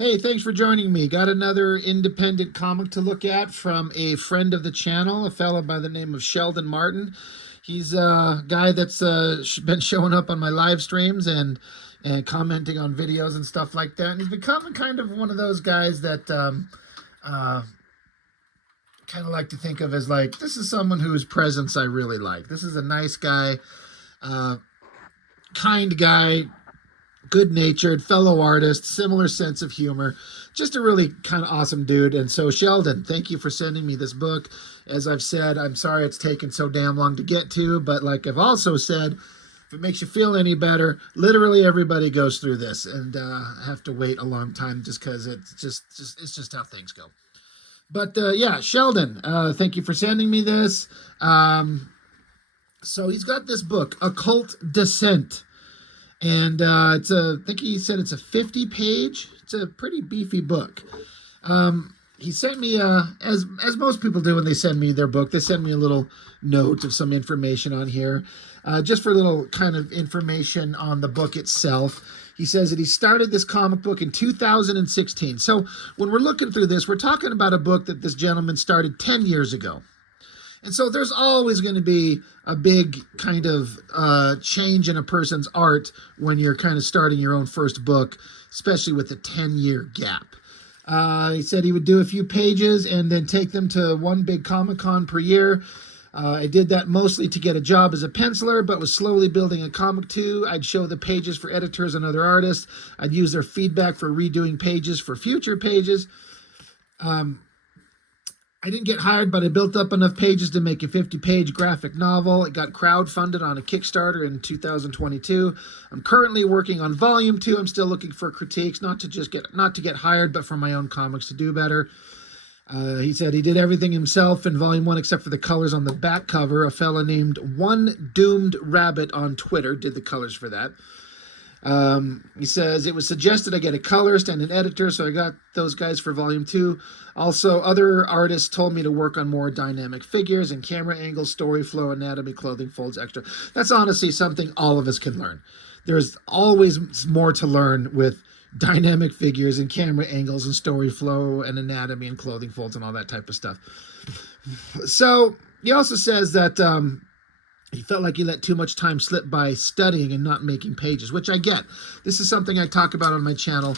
Hey, thanks for joining me. Got another independent comic to look at from a friend of the channel, a fellow by the name of Sheldon Martin. He's a guy that's been showing up on my live streams and commenting on videos and stuff like that. And he's becoming kind of one of those guys that uh, kind of like to think of as like, this is someone whose presence I really like. This is a nice guy, uh, kind guy, good-natured fellow artist, similar sense of humor, just a really kind of awesome dude. And so Sheldon, thank you for sending me this book. As I've said, I'm sorry it's taken so damn long to get to, but like I've also said, if it makes you feel any better, literally everybody goes through this and have to wait a long time just because it's just how things go. But yeah, Sheldon, thank you for sending me this. So he's got this book, Occult Descent. And I think he said it's a 50-page. It's a pretty beefy book. He sent me, as most people do when they send me their book, they send me a little note of some information on here, just for a little kind of information on the book itself. He says that he started this comic book in 2016. So when we're looking through this, we're talking about a book that this gentleman started 10 years ago. And so there's always going to be a big kind of change in a person's art when you're kind of starting your own first book, especially with a 10-year gap. He said he would do a few pages and then take them to one big Comic-Con per year. I did that mostly to get a job as a penciler, but was slowly building a comic too. I'd show the pages for editors and other artists. I'd use their feedback for redoing pages for future pages. I didn't get hired, but I built up enough pages to make a 50-page graphic novel. It got crowdfunded on a Kickstarter in 2022. I'm currently working on volume 2. I'm still looking for critiques, not to get hired, but for my own comics to do better. He said he did everything himself in volume 1 except for the colors on the back cover. A fella named One Doomed Rabbit on Twitter did the colors for that. He says it was suggested I get a colorist and an editor, so I got those guys for volume 2. Also, other artists told me to work on more dynamic figures and camera angles, story flow, anatomy, clothing folds, extra. That's honestly something all of us can learn. There's always more to learn with dynamic figures and camera angles and story flow and anatomy and clothing folds and all that type of stuff. So he also says that he felt like he let too much time slip by studying and not making pages, which I get. This is something I talk about on my channel.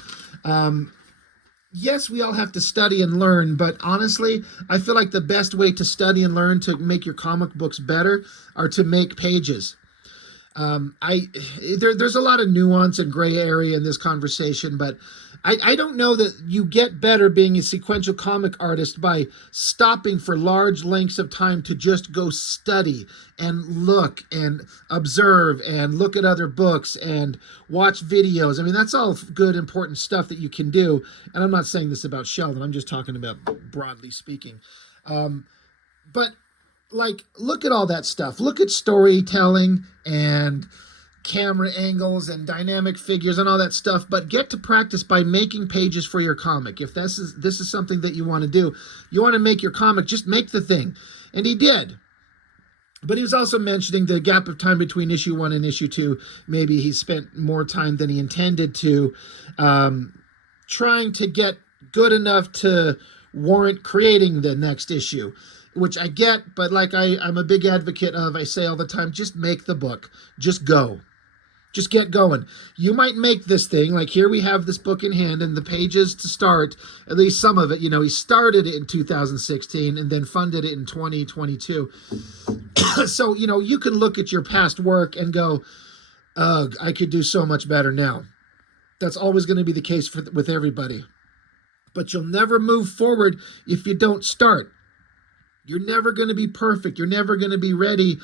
Yes, we all have to study and learn, but honestly, I feel like the best way to study and learn to make your comic books better are to make pages. There's a lot of nuance and gray area in this conversation, but I don't know that you get better being a sequential comic artist by stopping for large lengths of time to just go study and look and observe and look at other books and watch videos. I mean, that's all good, important stuff that you can do. And I'm not saying this about Sheldon. I'm just talking about broadly speaking. But like, look at all that stuff. Look at storytelling and camera angles and dynamic figures and all that stuff, but get to practice by making pages for your comic. If this is something that you want to do, you want to make your comic, just make the thing. And he did. But he was also mentioning the gap of time between issue 1 and issue 2. Maybe he spent more time than he intended to trying to get good enough to warrant creating the next issue, which I get, but like I'm a big advocate of, I say all the time, just make the book. Just go. Just get going. You might make this thing, like here we have this book in hand and the pages to start, at least some of it, you know, he started it in 2016 and then funded it in 2022. So, you know, you can look at your past work and go, ugh, I could do so much better now. That's always going to be the case with everybody. But you'll never move forward if you don't start. You're never going to be perfect. You're never going to be ready.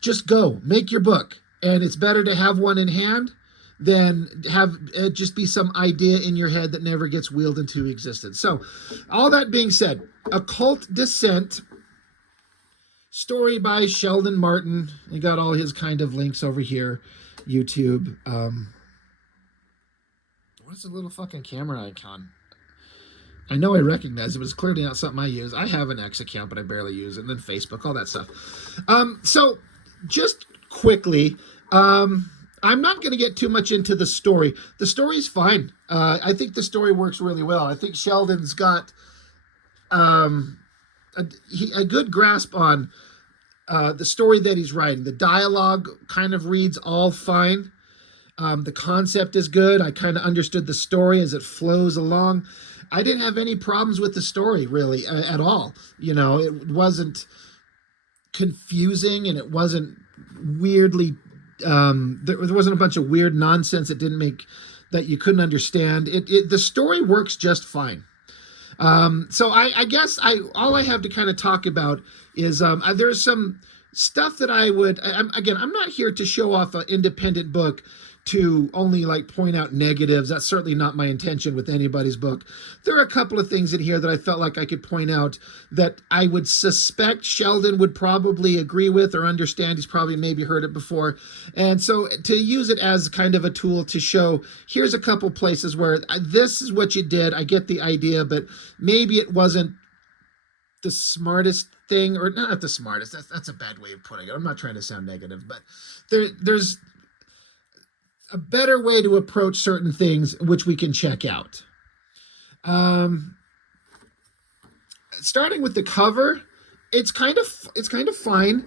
Just go. Make your book. And it's better to have one in hand than have it just be some idea in your head that never gets wheeled into existence. So, all that being said, Occult Descent, story by Sheldon Martin. You got all his kind of links over here. YouTube. What's the little fucking camera icon? I know I recognize it, but it's clearly not something I use. I have an X account, but I barely use it. And then Facebook, all that stuff. So, just quickly, I'm not going to get too much into the story. The story's fine. I think the story works really well. I think Sheldon's got um, a good grasp on the story that he's writing. The dialogue kind of reads all fine. The concept is good. I kind of understood the story as it flows along. I didn't have any problems with the story really at all. You know, it wasn't confusing and it wasn't weirdly. There wasn't a bunch of weird nonsense that didn't make that you couldn't understand. The story works just fine. So I guess all I have to kind of talk about is there's some stuff that I'm not here to show off an independent book to only like point out negatives. That's certainly not my intention with anybody's book. There are a couple of things in here that I felt like I could point out that I would suspect Sheldon would probably agree with or understand. He's probably maybe heard it before. And so to use it as kind of a tool to show, here's a couple places where this is what you did. I get the idea, but maybe it wasn't the smartest thing, or not the smartest. That's a bad way of putting it. I'm not trying to sound negative, but there's a better way to approach certain things, which we can check out. Starting with the cover, it's kind of fine.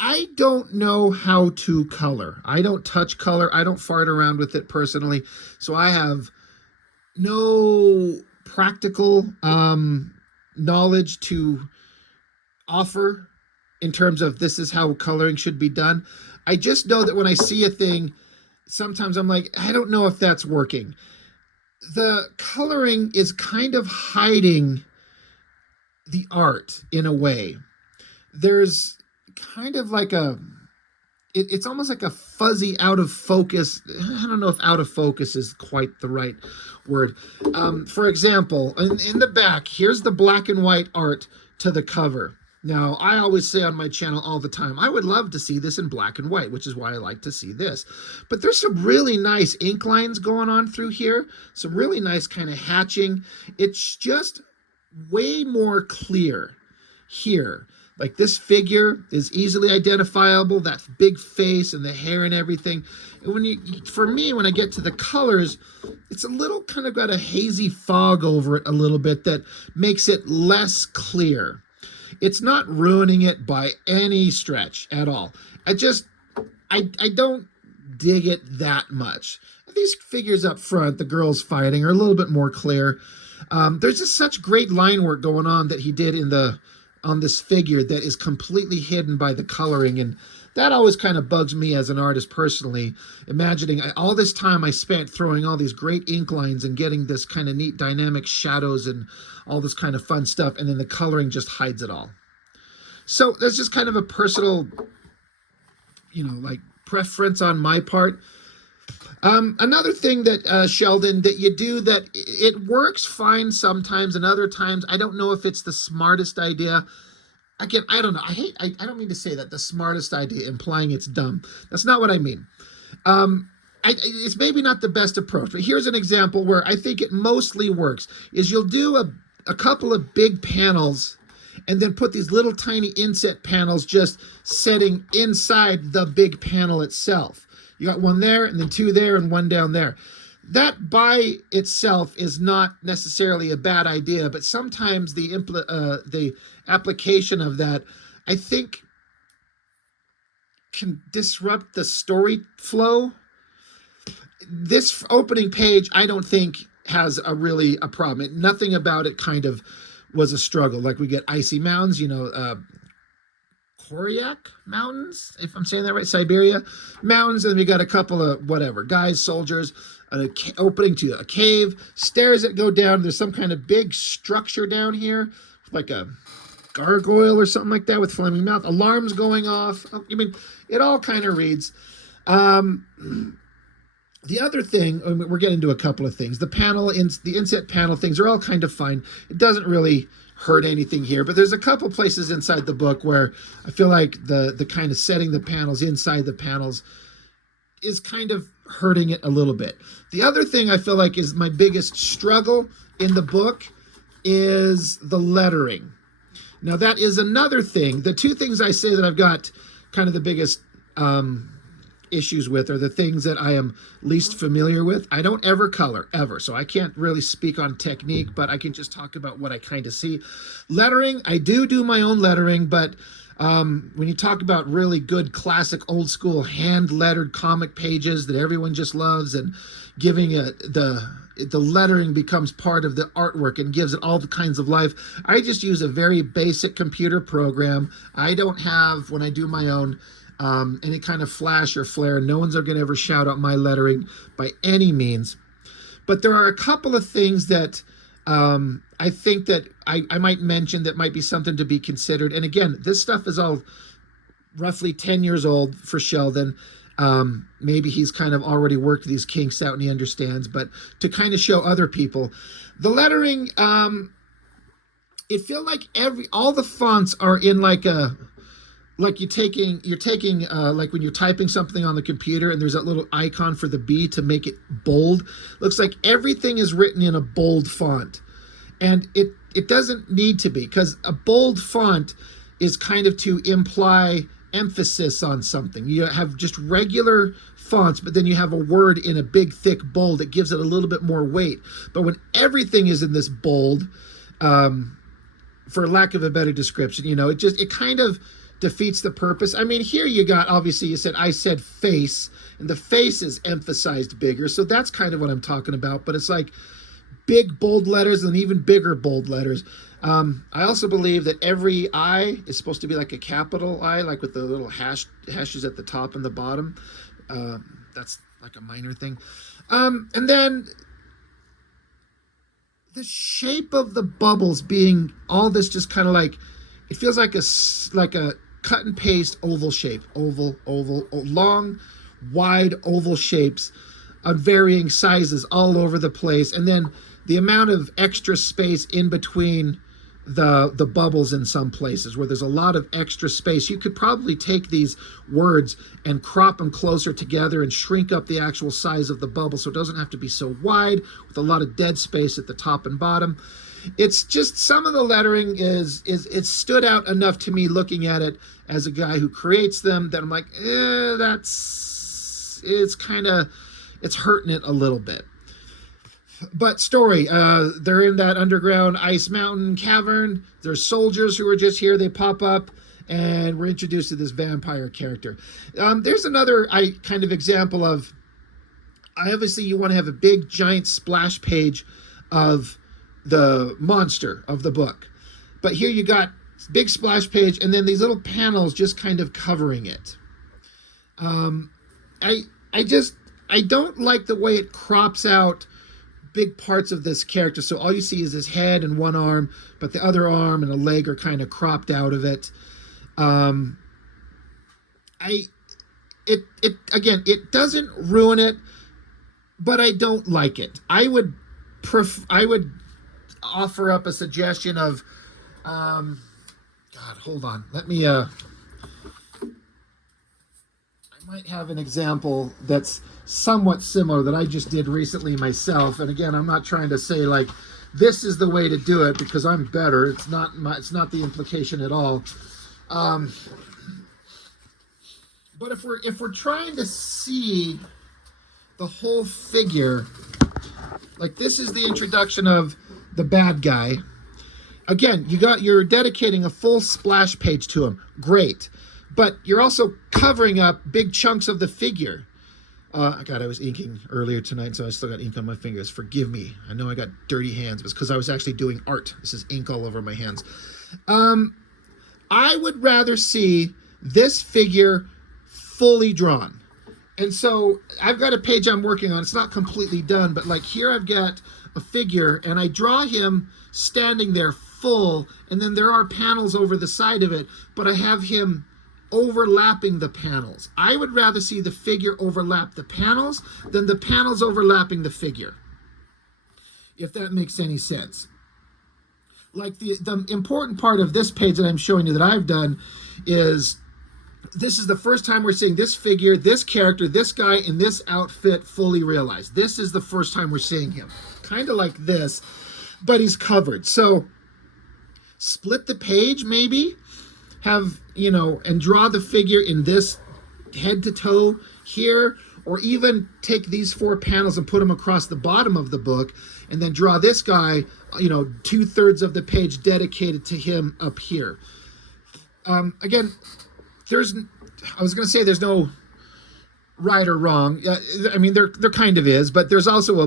I don't know how to color. I don't touch color. I don't fart around with it personally. So I have no practical knowledge to offer in terms of this is how coloring should be done. I just know that when I see a thing, sometimes I'm like, I don't know if that's working. The coloring is kind of hiding the art in a way. There's kind of like it's almost like a fuzzy out of focus. I don't know if out of focus is quite the right word. For example, in the back, here's the black and white art to the cover. Now, I always say on my channel all the time, I would love to see this in black and white, which is why I like to see this. But there's some really nice ink lines going on through here, some really nice kind of hatching. It's just way more clear here. Like this figure is easily identifiable, that big face and the hair and everything. And for me, when I get to the colors, it's a little kind of got a hazy fog over it a little bit that makes it less clear. It's not ruining it by any stretch at all. I don't dig it that much. These figures up front, the girls fighting, are a little bit more clear. There's just such great line work going on that he did on this figure that is completely hidden by the coloring, and that always kind of bugs me as an artist personally, imagining all this time I spent throwing all these great ink lines and getting this kind of neat dynamic shadows and all this kind of fun stuff, and then the coloring just hides it all. So there's just kind of a personal, like preference on my part. Another thing that Sheldon, that you do that it works fine sometimes, and other times I don't know if it's the smartest idea. Again, I don't know. I don't mean to say that the smartest idea, implying it's dumb. That's not what I mean. It's maybe not the best approach, but here's an example where I think it mostly works. Is you'll do a couple of big panels and then put these little tiny inset panels just setting inside the big panel itself. You got one there, and then two there, and one down there. That by itself is not necessarily a bad idea, but sometimes the application of that, I think, can disrupt the story flow. This opening page, I don't think, has a problem. Nothing about it kind of was a struggle. Like we get icy mountains, Koryak Mountains, if I'm saying that right, Siberia Mountains, and then we got a couple of guys, soldiers, opening to a cave, stairs that go down. There's some kind of big structure down here, like a gargoyle or something like that with flaming mouth, alarms going off. I mean, it all kind of reads. The other thing, we're getting to a couple of things. The inset panel things are all kind of fine. It doesn't really hurt anything here, but there's a couple places inside the book where I feel like the kind of setting the panels inside the panels is kind of hurting it a little bit. The other thing I feel like is my biggest struggle in the book is the lettering. Now that is another thing. The two things I say that I've got kind of the biggest issues with, or the things that I am least familiar with. I don't ever color, ever. So I can't really speak on technique, but I can just talk about what I kind of see. Lettering, I do my own lettering, but when you talk about really good, classic, old school, hand lettered comic pages that everyone just loves, and giving it the lettering becomes part of the artwork and gives it all the kinds of life. I just use a very basic computer program. I don't have, when I do my own, any kind of flash or flare. No one's going to ever shout out my lettering by any means. But there are a couple of things that I think that I might mention that might be something to be considered. And again, this stuff is all roughly 10 years old for Sheldon. Maybe he's kind of already worked these kinks out and he understands, but to kind of show other people, the lettering, it feel like all the fonts are in like you're taking like when you're typing something on the computer and there's that little icon for the B to make it bold. Looks like everything is written in a bold font, and it doesn't need to be, because a bold font is kind of to imply emphasis on something. You have just regular fonts, but then you have a word in a big thick bold that gives it a little bit more weight. But when everything is in this bold, for lack of a better description, it kind of defeats the purpose. I mean, here you got, obviously I said face, and the face is emphasized bigger, so that's kind of what I'm talking about. But it's like big bold letters and even bigger bold letters. I also believe that every I is supposed to be like a capital I, like with the little hashes at the top and the bottom. That's like a minor thing. And then the shape of the bubbles being all this, just kind of like, it feels like a cut and paste oval shape, oval, long, wide oval shapes of varying sizes all over the place. And then the amount of extra space in between the bubbles in some places where there's a lot of extra space. You could probably take these words and crop them closer together and shrink up the actual size of the bubble so it doesn't have to be so wide with a lot of dead space at the top and bottom. It's just, some of the lettering it stood out enough to me looking at it as a guy who creates them that I'm like, it's hurting it a little bit. But story, they're in that underground ice mountain cavern. There's soldiers who are just here. They pop up, and we're introduced to this vampire character. There's another kind of example of, obviously you want to have a big giant splash page of the monster of the book. But here you got big splash page and then these little panels just kind of covering it. I don't like the way it crops out big parts of this character. So all you see is his head and one arm, but the other arm and a leg are kind of cropped out of it. It doesn't ruin it, but I don't like it. I would offer up a suggestion of, God, hold on. Let me, I might have an example that's somewhat similar that I just did recently myself. And again, I'm not trying to say like, this is the way to do it because I'm better. It's not the implication at all. But if we're trying to see the whole figure, like this is the introduction of the bad guy. Again, you're dedicating a full splash page to him. Great. But you're also covering up big chunks of the figure. God, I was inking earlier tonight, so I still got ink on my fingers. Forgive me. I know I got dirty hands, but it's because I was actually doing art. This is ink all over my hands. I would rather see this figure fully drawn. And so I've got a page I'm working on. It's not completely done, but like here I've got a figure and I draw him standing there full, and then there are panels over the side of it, but I have him overlapping the panels. I would rather see the figure overlap the panels than the panels overlapping the figure, if that makes any sense. Like the important part of this page that I'm showing you that I've done is this is the first time we're seeing this figure, this character, this guy in this outfit fully realized. This is the first time we're seeing him. Kind of like this, but he's covered. So split the page maybe, have, and draw the figure in this head to toe here, or even take these 4 panels and put them across the bottom of the book and then draw this guy, 2/3 of the page dedicated to him up here. Again, I was going to say there's no right or wrong. I mean, there kind of is, but there's also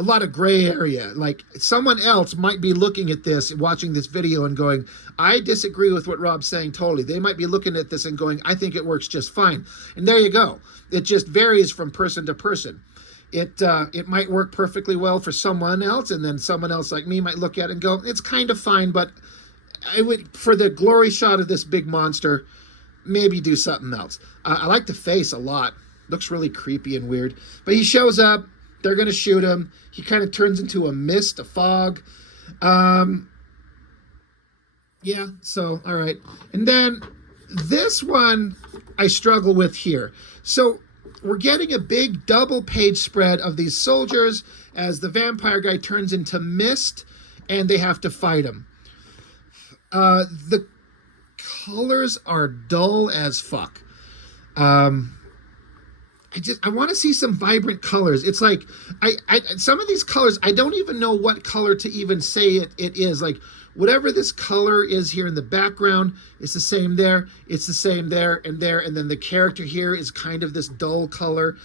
a lot of gray area. Like, someone else might be looking at this, watching this video and going, I disagree with what Rob's saying totally. They might be looking at this and going, I think it works just fine. And there you go. It just varies from person to person. It might work perfectly well for someone else, and then someone else like me might look at it and go, it's kind of fine, but I would, for the glory shot of this big monster, maybe do something else. I like the face a lot. Looks really creepy and weird. But he shows up. They're going to shoot him. He kind of turns into a mist, a fog. Yeah, so, all right. And then this one I struggle with here. So we're getting a big double page spread of these soldiers as the vampire guy turns into mist and they have to fight him. The colors are dull as fuck. I want to see some vibrant colors. It's like, some of these colors, I don't even know what color to even say it is. Like, whatever this color is here in the background, it's the same there, it's the same there, and then the character here is kind of this dull color.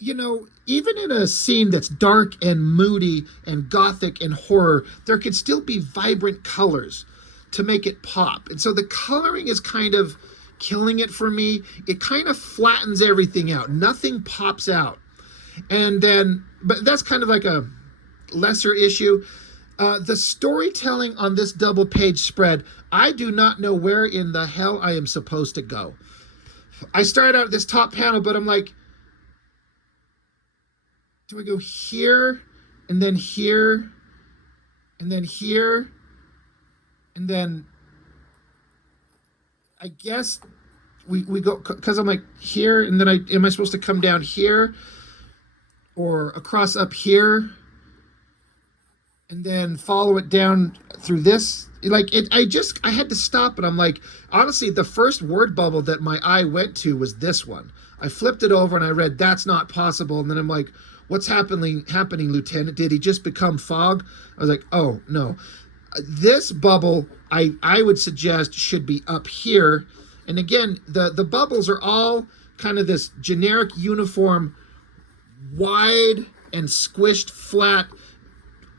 Even in a scene that's dark and moody and gothic and horror, there could still be vibrant colors to make it pop. And so the coloring is kind of killing it for me. It kind of flattens everything out. Nothing pops out. And then, but that's kind of like a lesser issue. The storytelling on this double page spread, I do not know where in the hell I am supposed to go. I started out at this top panel, but I'm like, do I go here, and then here, and then here, and then I guess we go, because I'm like here, and then am I supposed to come down here or across up here and then follow it down through this? Like, I had to stop, and I'm like, honestly, the first word bubble that my eye went to was this one. I flipped it over and I read, that's not possible. And then I'm like, what's happening, Lieutenant? Did he just become fog? I was like, oh, no. This bubble, I would suggest, should be up here. And again, the bubbles are all kind of this generic, uniform, wide and squished, flat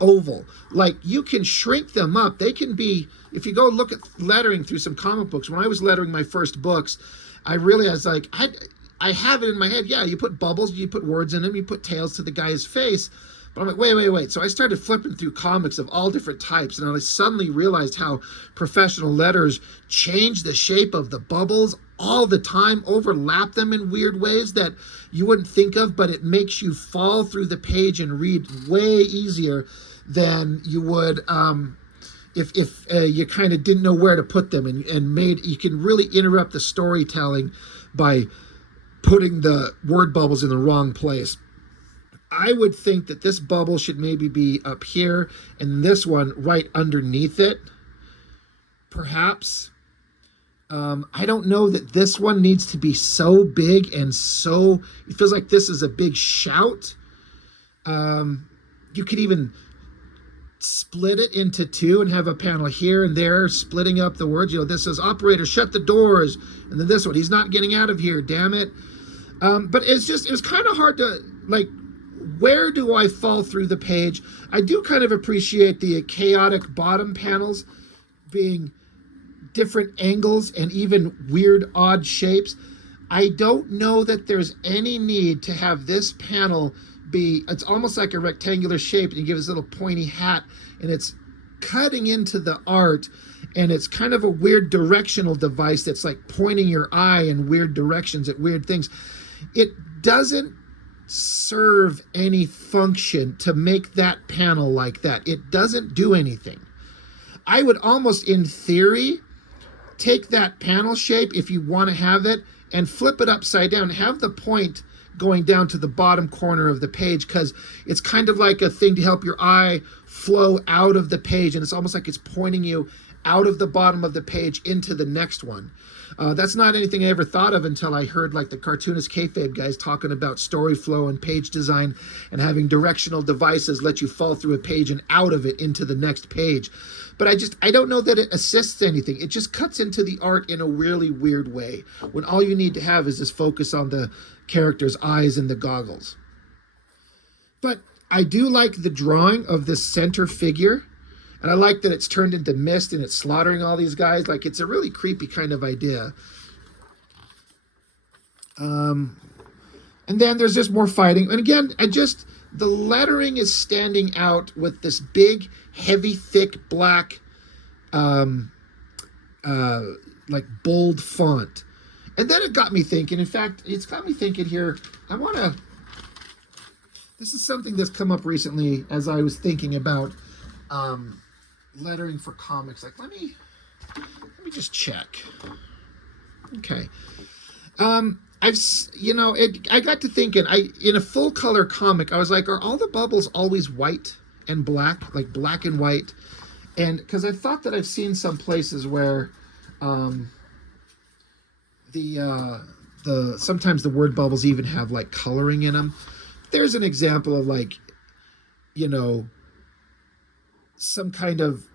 oval. Like, you can shrink them up. They can be, if you go look at lettering through some comic books, when I was lettering my first books, I realized, like, I have it in my head, yeah, you put bubbles, you put words in them, you put tails to the guy's face. But I'm like, wait. So I started flipping through comics of all different types, and I suddenly realized how professional letters change the shape of the bubbles all the time, overlap them in weird ways that you wouldn't think of, but it makes you fall through the page and read way easier than you would if you kind of didn't know where to put them, and you can really interrupt the storytelling by putting the word bubbles in the wrong place. I would think that this bubble should maybe be up here and this one right underneath it, perhaps. I don't know that this one needs to be so big and so, it feels like this is a big shout. You could even split it into two and have a panel here and there splitting up the words. This says, operator, shut the doors. And then this one, he's not getting out of here, damn it. But it was kind of hard to, like, where do I fall through the page? I do kind of appreciate the chaotic bottom panels being different angles and even weird, odd shapes. I don't know that there's any need to have this panel be, it's almost like a rectangular shape, and you give this little pointy hat, and it's cutting into the art, and it's kind of a weird directional device that's like pointing your eye in weird directions at weird things. It doesn't serve any function to make that panel like that. It doesn't do anything. I would almost, in theory, take that panel shape, if you want to have it, and flip it upside down, have the point going down to the bottom corner of the page, because it's kind of like a thing to help your eye flow out of the page, and it's almost like it's pointing you out of the bottom of the page into the next one. That's not anything I ever thought of until I heard like the cartoonist kayfabe guys talking about story flow and page design and having directional devices let you fall through a page and out of it into the next page. But I don't know that it assists anything. It just cuts into the art in a really weird way when all you need to have is this focus on the character's eyes and the goggles. But I do like the drawing of this center figure. And I like that it's turned into mist and it's slaughtering all these guys. Like, it's a really creepy kind of idea. And then there's just more fighting. And again, the lettering is standing out with this big, heavy, thick, black, like bold font. And then it got me thinking, in fact, it's got me thinking here, this is something that's come up recently as I was thinking about, lettering for comics. Like, let me just check. Okay. I got to thinking, in a full color comic, I was like, are all the bubbles always white and black, like black and white? And because I thought that I've seen some places where, sometimes the word bubbles even have like coloring in them. There's an example of like, some kind of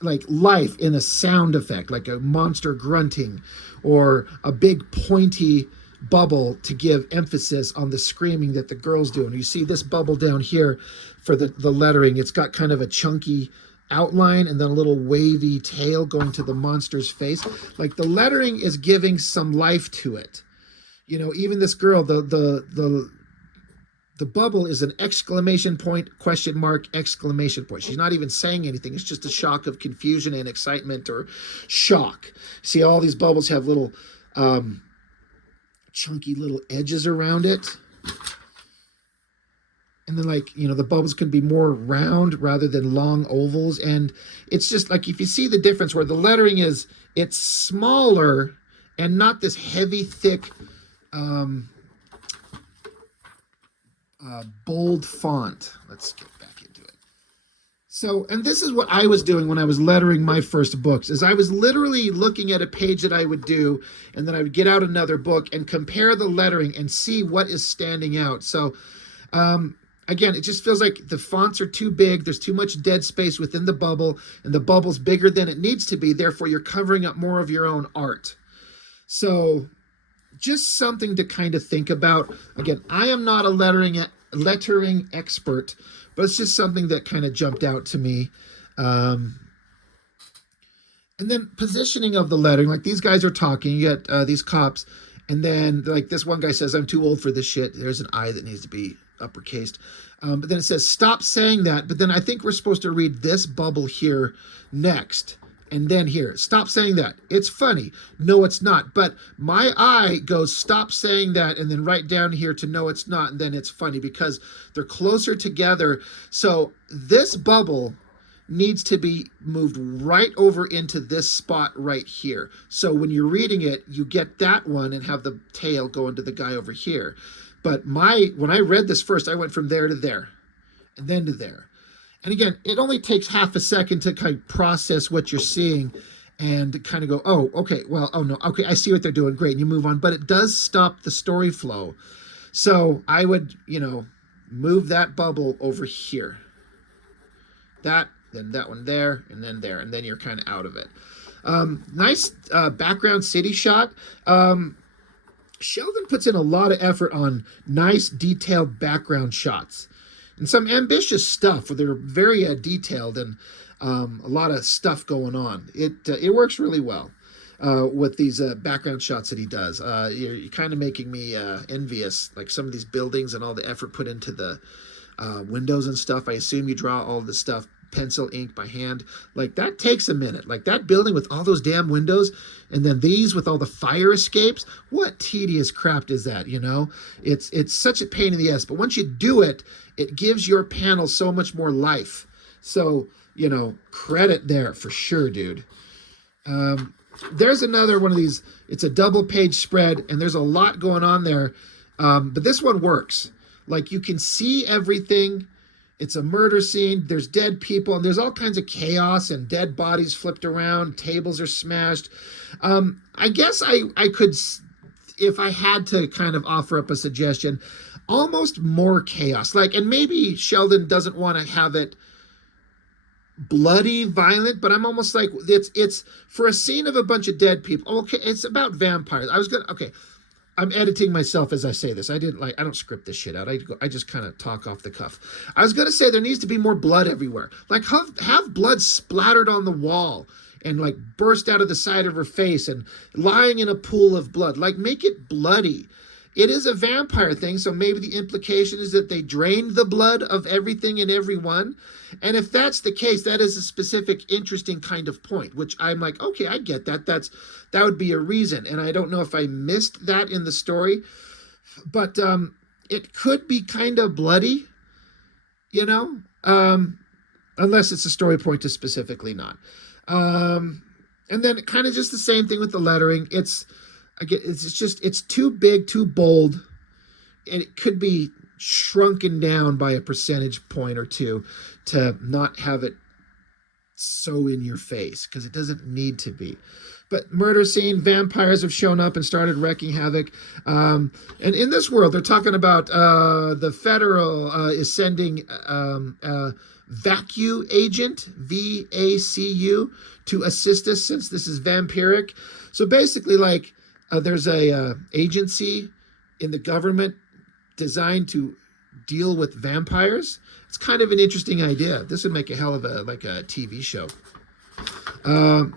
like life in a sound effect, like a monster grunting or a big pointy bubble to give emphasis on the screaming that the girl's doing. You see this bubble down here for the lettering. It's got kind of a chunky outline and then a little wavy tail going to the monster's face. Like, the lettering is giving some life to it. Even this girl, the bubble is an exclamation point, question mark, exclamation point. She's not even saying anything. It's just a shock of confusion and excitement or shock. See, all these bubbles have little chunky little edges around it. And then, like, the bubbles can be more round rather than long ovals. And it's just like, if you see the difference where the lettering it's smaller and not this heavy, thick, bold font. Let's get back into it. So, and this is what I was doing when I was lettering my first books, is I was literally looking at a page that I would do, and then I would get out another book and compare the lettering and see what is standing out. So, again, it just feels like the fonts are too big. There's too much dead space within the bubble, and the bubble's bigger than it needs to be. Therefore, you're covering up more of your own art. So, just something to kind of think about. Again, I am not a lettering expert, but it's just something that kind of jumped out to me. And then positioning of the lettering, like these guys are talking, you got these cops, and then like this one guy says, I'm too old for this shit. There's an I that needs to be uppercased. But then it says, stop saying that. But then I think we're supposed to read this bubble here next. And then here, stop saying that. It's funny. No, it's not. But my eye goes, stop saying that, and then right down here to no, it's not. And then it's funny because they're closer together. So this bubble needs to be moved right over into this spot right here. So when you're reading it, you get that one and have the tail go into the guy over here. But when I read this first, I went from there to there and then to there. And again, it only takes half a second to kind of process what you're seeing and kind of go, oh, okay, well, oh no, okay, I see what they're doing, great, and you move on. But it does stop the story flow. So I would, move that bubble over here. That, then that one there, and then you're kind of out of it. Nice background city shot. Sheldon puts in a lot of effort on nice, detailed background shots. And some ambitious stuff where they're very detailed and a lot of stuff going on. It works really well with these background shots that he does. You're kind of making me envious, like some of these buildings and all the effort put into the windows and stuff. I assume you draw all this stuff pencil, ink by hand. Like, that takes a minute. Like, that building with all those damn windows, and then these with all the fire escapes. What tedious crap is that, It's such a pain in the ass. But once you do it, it gives your panel so much more life. So, credit there for sure, dude. There's another one of these. It's a double page spread, and there's a lot going on there. But this one works. Like, you can see everything. It's a murder scene. There's dead people, and there's all kinds of chaos and dead bodies flipped around. Tables are smashed. I guess I could, if I had to kind of offer up a suggestion, almost more chaos. Like, and maybe Sheldon doesn't want to have it bloody, violent, but I'm almost like it's for a scene of a bunch of dead people. Okay, it's about vampires. Okay. I'm editing myself as I say this. I don't script this shit out. I just kind of talk off the cuff. I was gonna say there needs to be more blood everywhere. Like have blood splattered on the wall and like burst out of the side of her face and lying in a pool of blood. Like make it bloody. It is a vampire thing, so maybe the implication is that they drained the blood of everything and everyone. And if that's the case, that is a specific, interesting kind of point, which I'm like, okay, I get that. That would be a reason. And I don't know if I missed that in the story, but it could be kind of bloody, you know, unless it's a story point to specifically not. And then kind of just the same thing with the lettering. It's too big, too bold, and it could be shrunken down by a percentage point or two to not have it so in your face, because it doesn't need to be. But murder scene, vampires have shown up and started wreaking havoc. And in this world, they're talking about the federal is sending vacu agent, VACU, to assist us since this is vampiric. So basically, like, there's a agency in the government designed to deal with vampires. It's kind of an interesting idea. This would make a hell of a TV show.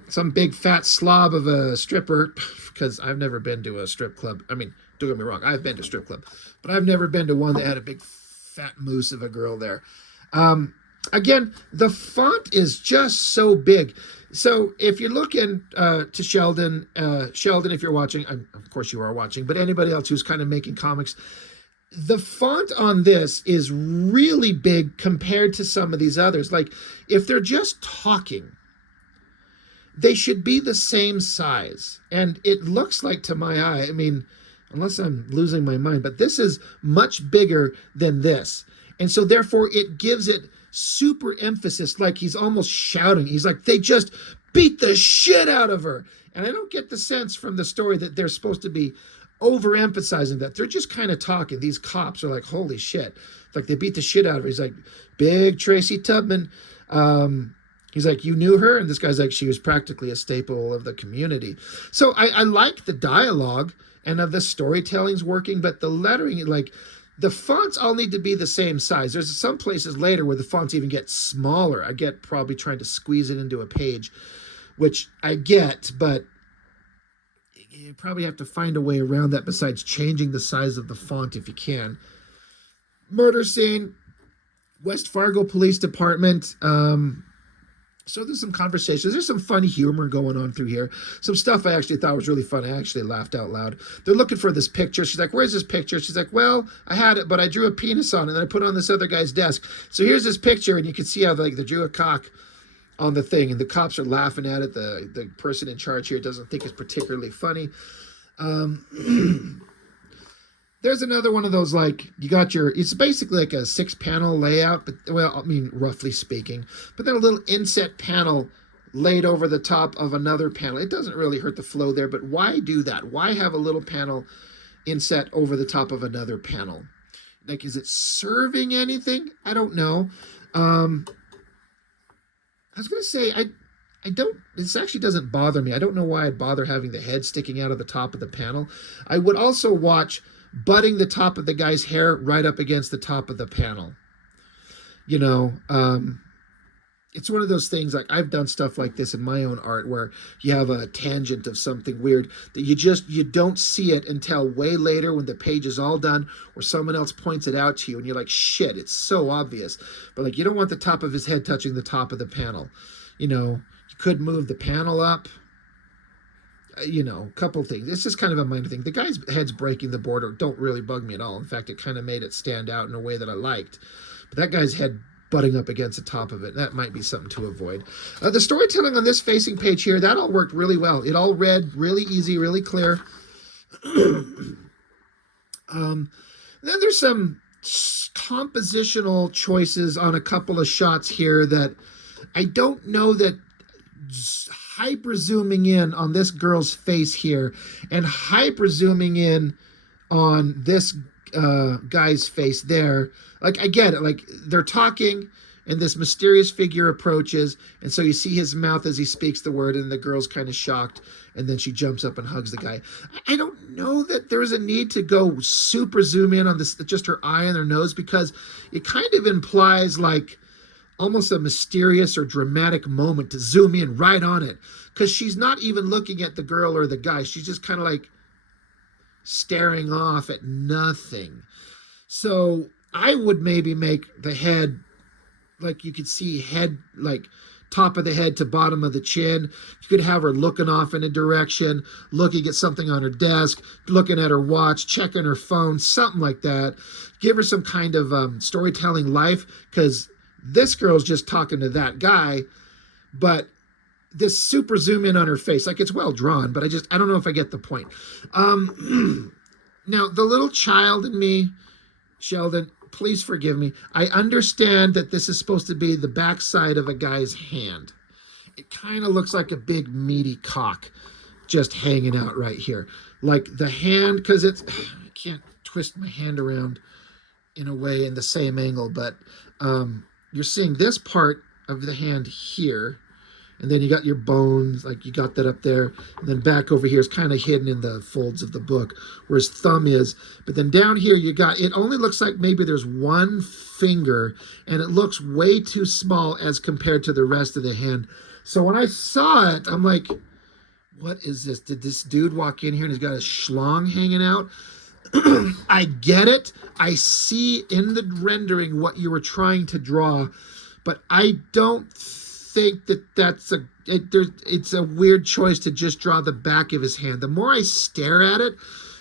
Some big fat slob of a stripper, because I've never been to a strip club. I mean, don't get me wrong, I've been to a strip club, but I've never been to one that had a big fat moose of a girl there. Again, the font is just so big. So if you're looking to Sheldon, if you're watching, of course you are watching, but anybody else who's kind of making comics, the font on this is really big compared to some of these others. Like, if they're just talking, they should be the same size. And it looks like, to my eye, I mean, unless I'm losing my mind, but this is much bigger than this. And so therefore it gives it super emphasis, like he's almost shouting. He's like, they just beat the shit out of her. And I don't get the sense from the story that they're supposed to be overemphasizing that. They're just kind of talking. These cops are like, holy shit. It's like they beat the shit out of her. He's like, big Tracy Tubman. He's like, you knew her? And this guy's like, she was practically a staple of the community. So I like the dialogue and the storytelling's working, but the lettering, like, the fonts all need to be the same size. There's some places later where the fonts even get smaller. I get probably trying to squeeze it into a page, which I get, but you probably have to find a way around that besides changing the size of the font if you can. Murder scene, West Fargo Police Department. So there's some conversations. There's some funny humor going on through here. Some stuff I actually thought was really funny. I actually laughed out loud. They're looking for this picture. She's like, where's this picture? She's like, well, I had it, but I drew a penis on it, and then I put it on this other guy's desk. So here's this picture, and you can see how they drew a cock on the thing, and the cops are laughing at it. The person in charge here doesn't think it's particularly funny. There's another one of those, like, you got it's basically like a 6-panel layout, but, well, I mean, roughly speaking, but then a little inset panel laid over the top of another panel. It doesn't really hurt the flow there, but why do that? Why have a little panel inset over the top of another panel? Like, is it serving anything? I don't know. I was going to say, this actually doesn't bother me. I don't know why I'd bother having the head sticking out of the top of the panel. I would also watch butting the top of the guy's hair right up against the top of the panel. You know, it's one of those things, like, I've done stuff like this in my own art where you have a tangent of something weird that you don't see it until way later when the page is all done or someone else points it out to you and you're like, shit, it's so obvious. But, like, you don't want the top of his head touching the top of the panel. You know, you could move the panel up. You know, a couple things. It's just kind of a minor thing. The guy's head's breaking the border don't really bug me at all. In fact, it kind of made it stand out in a way that I liked. But that guy's head butting up against the top of it, that might be something to avoid. The storytelling on this facing page here, that all worked really well. It all read really easy, really clear. Then there's some compositional choices on a couple of shots here that I don't know that hyper zooming in on this girl's face here and hyper zooming in on this guy's face there. Like, I get it. Like, they're talking and this mysterious figure approaches, and so you see his mouth as he speaks the word, and the girl's kind of shocked, and then she jumps up and hugs the guy. I don't know that there's a need to go super zoom in on this, just her eye and her nose, because it kind of implies like almost a mysterious or dramatic moment to zoom in right on it, because she's not even looking at the girl or the guy. She's just kind of like staring off at nothing. So I would maybe make the head, like you could see head, like top of the head to bottom of the chin. You could have her looking off in a direction, looking at something on her desk, looking at her watch, checking her phone, something like that. Give her some kind of storytelling life, because this girl's just talking to that guy, but this super zoom in on her face, like it's well drawn, but I don't know if I get the point. Now, the little child in me, Sheldon, please forgive me. I understand that this is supposed to be the backside of a guy's hand. It kind of looks like a big meaty cock just hanging out right here. Like the hand, because I can't twist my hand around in a way in the same angle, but you're seeing this part of the hand here, and then you got your bones, like you got that up there, and then back over here is kind of hidden in the folds of the book where his thumb is. But then down here you got, it only looks like maybe there's one finger, and it looks way too small as compared to the rest of the hand. So when I saw it, I'm like, what is this? Did this dude walk in here and he's got a schlong hanging out? I get it. I see in the rendering what you were trying to draw, but I don't think that it's a weird choice to just draw the back of his hand. The more I stare at it,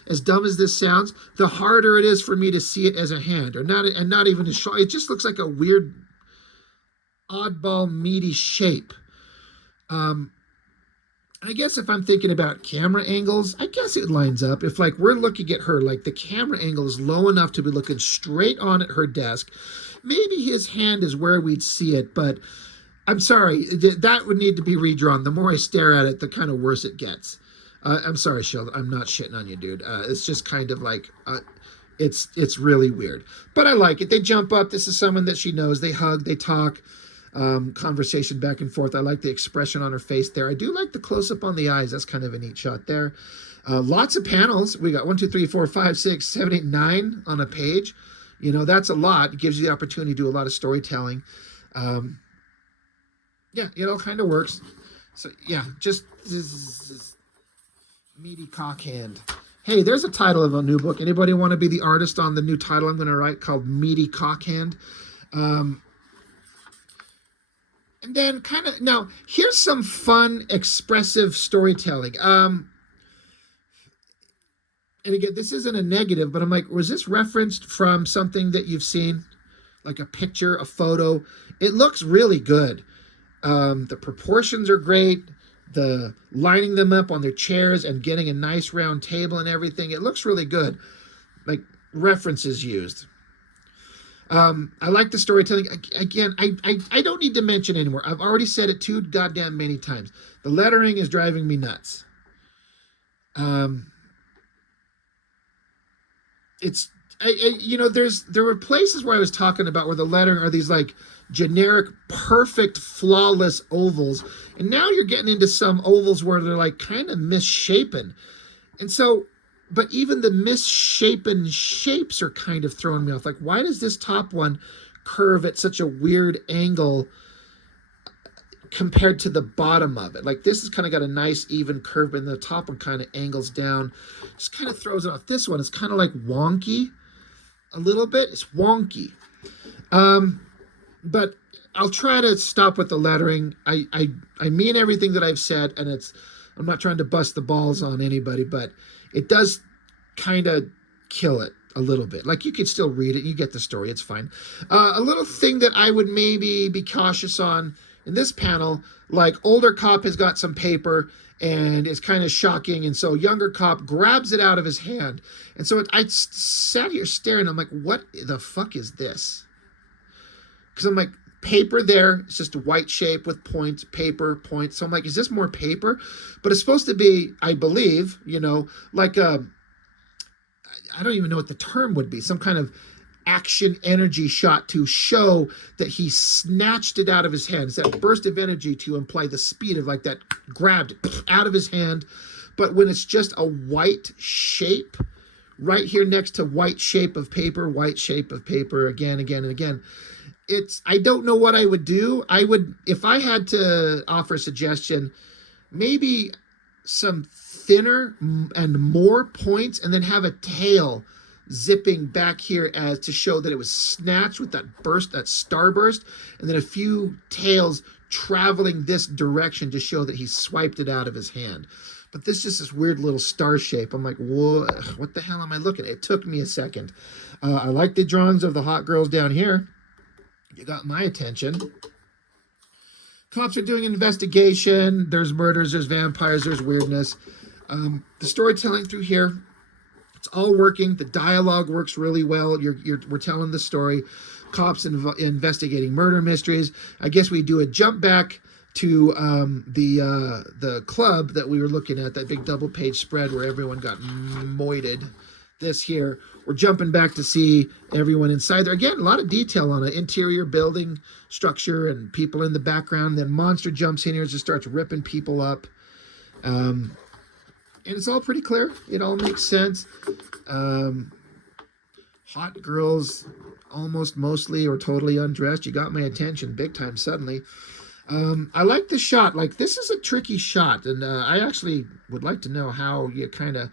as dumb as this sounds, the harder it is for me to see it as a hand, or not, and not even a shoulder. It just looks like a weird, oddball, meaty shape. I guess if I'm thinking about camera angles, I guess it lines up. If like we're looking at her, like the camera angle is low enough to be looking straight on at her desk, maybe his hand is where we'd see it, but I'm sorry, that would need to be redrawn. The more I stare at it, the kind of worse it gets. I'm sorry, Sheldon. I'm not shitting on you, dude. It's just kind of like, it's really weird. But I like it. They jump up. This is someone that she knows. They hug. They talk. Conversation back and forth. I like the expression on her face there. I do like the close-up on the eyes. That's kind of a neat shot there. Lots of panels. We got 1, 2, 3, 4, 5, 6, 7, 8, 9 on a page. You know, that's a lot. It gives you the opportunity to do a lot of storytelling. Yeah, it all kind of works. So, yeah, just meaty cock hand. Hey, there's a title of a new book. Anybody want to be the artist on the new title I'm going to write called Meaty Cock Hand? And then kind of, now, here's some fun, expressive storytelling. And again, this isn't a negative, but I'm like, was this referenced from something that you've seen? Like a picture, a photo? It looks really good. The proportions are great. The lining them up on their chairs and getting a nice round table and everything. It looks really good. Like references used. I like the storytelling. Again, I don't need to mention anymore. I've already said it too goddamn many times. The lettering is driving me nuts. There were places where I was talking about where the lettering are these like generic, perfect, flawless ovals. And now you're getting into some ovals where they're like kind of misshapen. And so, but even the misshapen shapes are kind of throwing me off. Like, why does this top one curve at such a weird angle compared to the bottom of it? Like, this has kind of got a nice even curve, and the top one kind of angles down. Just kind of throws it off. This one is kind of like wonky a little bit. It's wonky. But I'll try to stop with the lettering. I mean everything that I've said, and I'm not trying to bust the balls on anybody, but it does kind of kill it a little bit. Like, you could still read it. You get the story. It's fine. A little thing that I would maybe be cautious on In this panel, like older cop has got some paper and it's kind of shocking. And so younger cop grabs it out of his hand. And so I sat here staring. I'm like, what the fuck is this? Because I'm like, paper there, it's just a white shape with points, paper, points. So I'm like, is this more paper? But it's supposed to be, I believe, you know, like a, I don't even know what the term would be, some kind of action energy shot to show that he snatched it out of his hand. It's that burst of energy to imply the speed of like that grabbed out of his hand. But when it's just a white shape right here next to white shape of paper, again, again, and again, it's, I don't know what I would do. I would, if I had to offer a suggestion, maybe some thinner and more points, and then have a tail zipping back here as to show that it was snatched with that burst, that starburst, and then a few tails traveling this direction to show that he swiped it out of his hand. But this is just this weird little star shape. I'm like, whoa, what the hell am I looking at? It took me a second. I like the drawings of the hot girls down here. You got my attention. Cops are doing an investigation. There's murders, there's vampires, there's weirdness. The storytelling through here, it's all working. The dialogue works really well. We're telling the story. Cops investigating murder mysteries. I guess we do a jump back to the club that we were looking at, that big double page spread where everyone got moited. This here, we're jumping back to see everyone inside there. Again, a lot of detail on it. Interior building structure and people in the background. Then monster jumps in here and just starts ripping people up. And it's all pretty clear. It all makes sense. Hot girls, almost mostly or totally undressed. You got my attention big time suddenly. I like the shot. Like, this is a tricky shot. And I actually would like to know how you kind of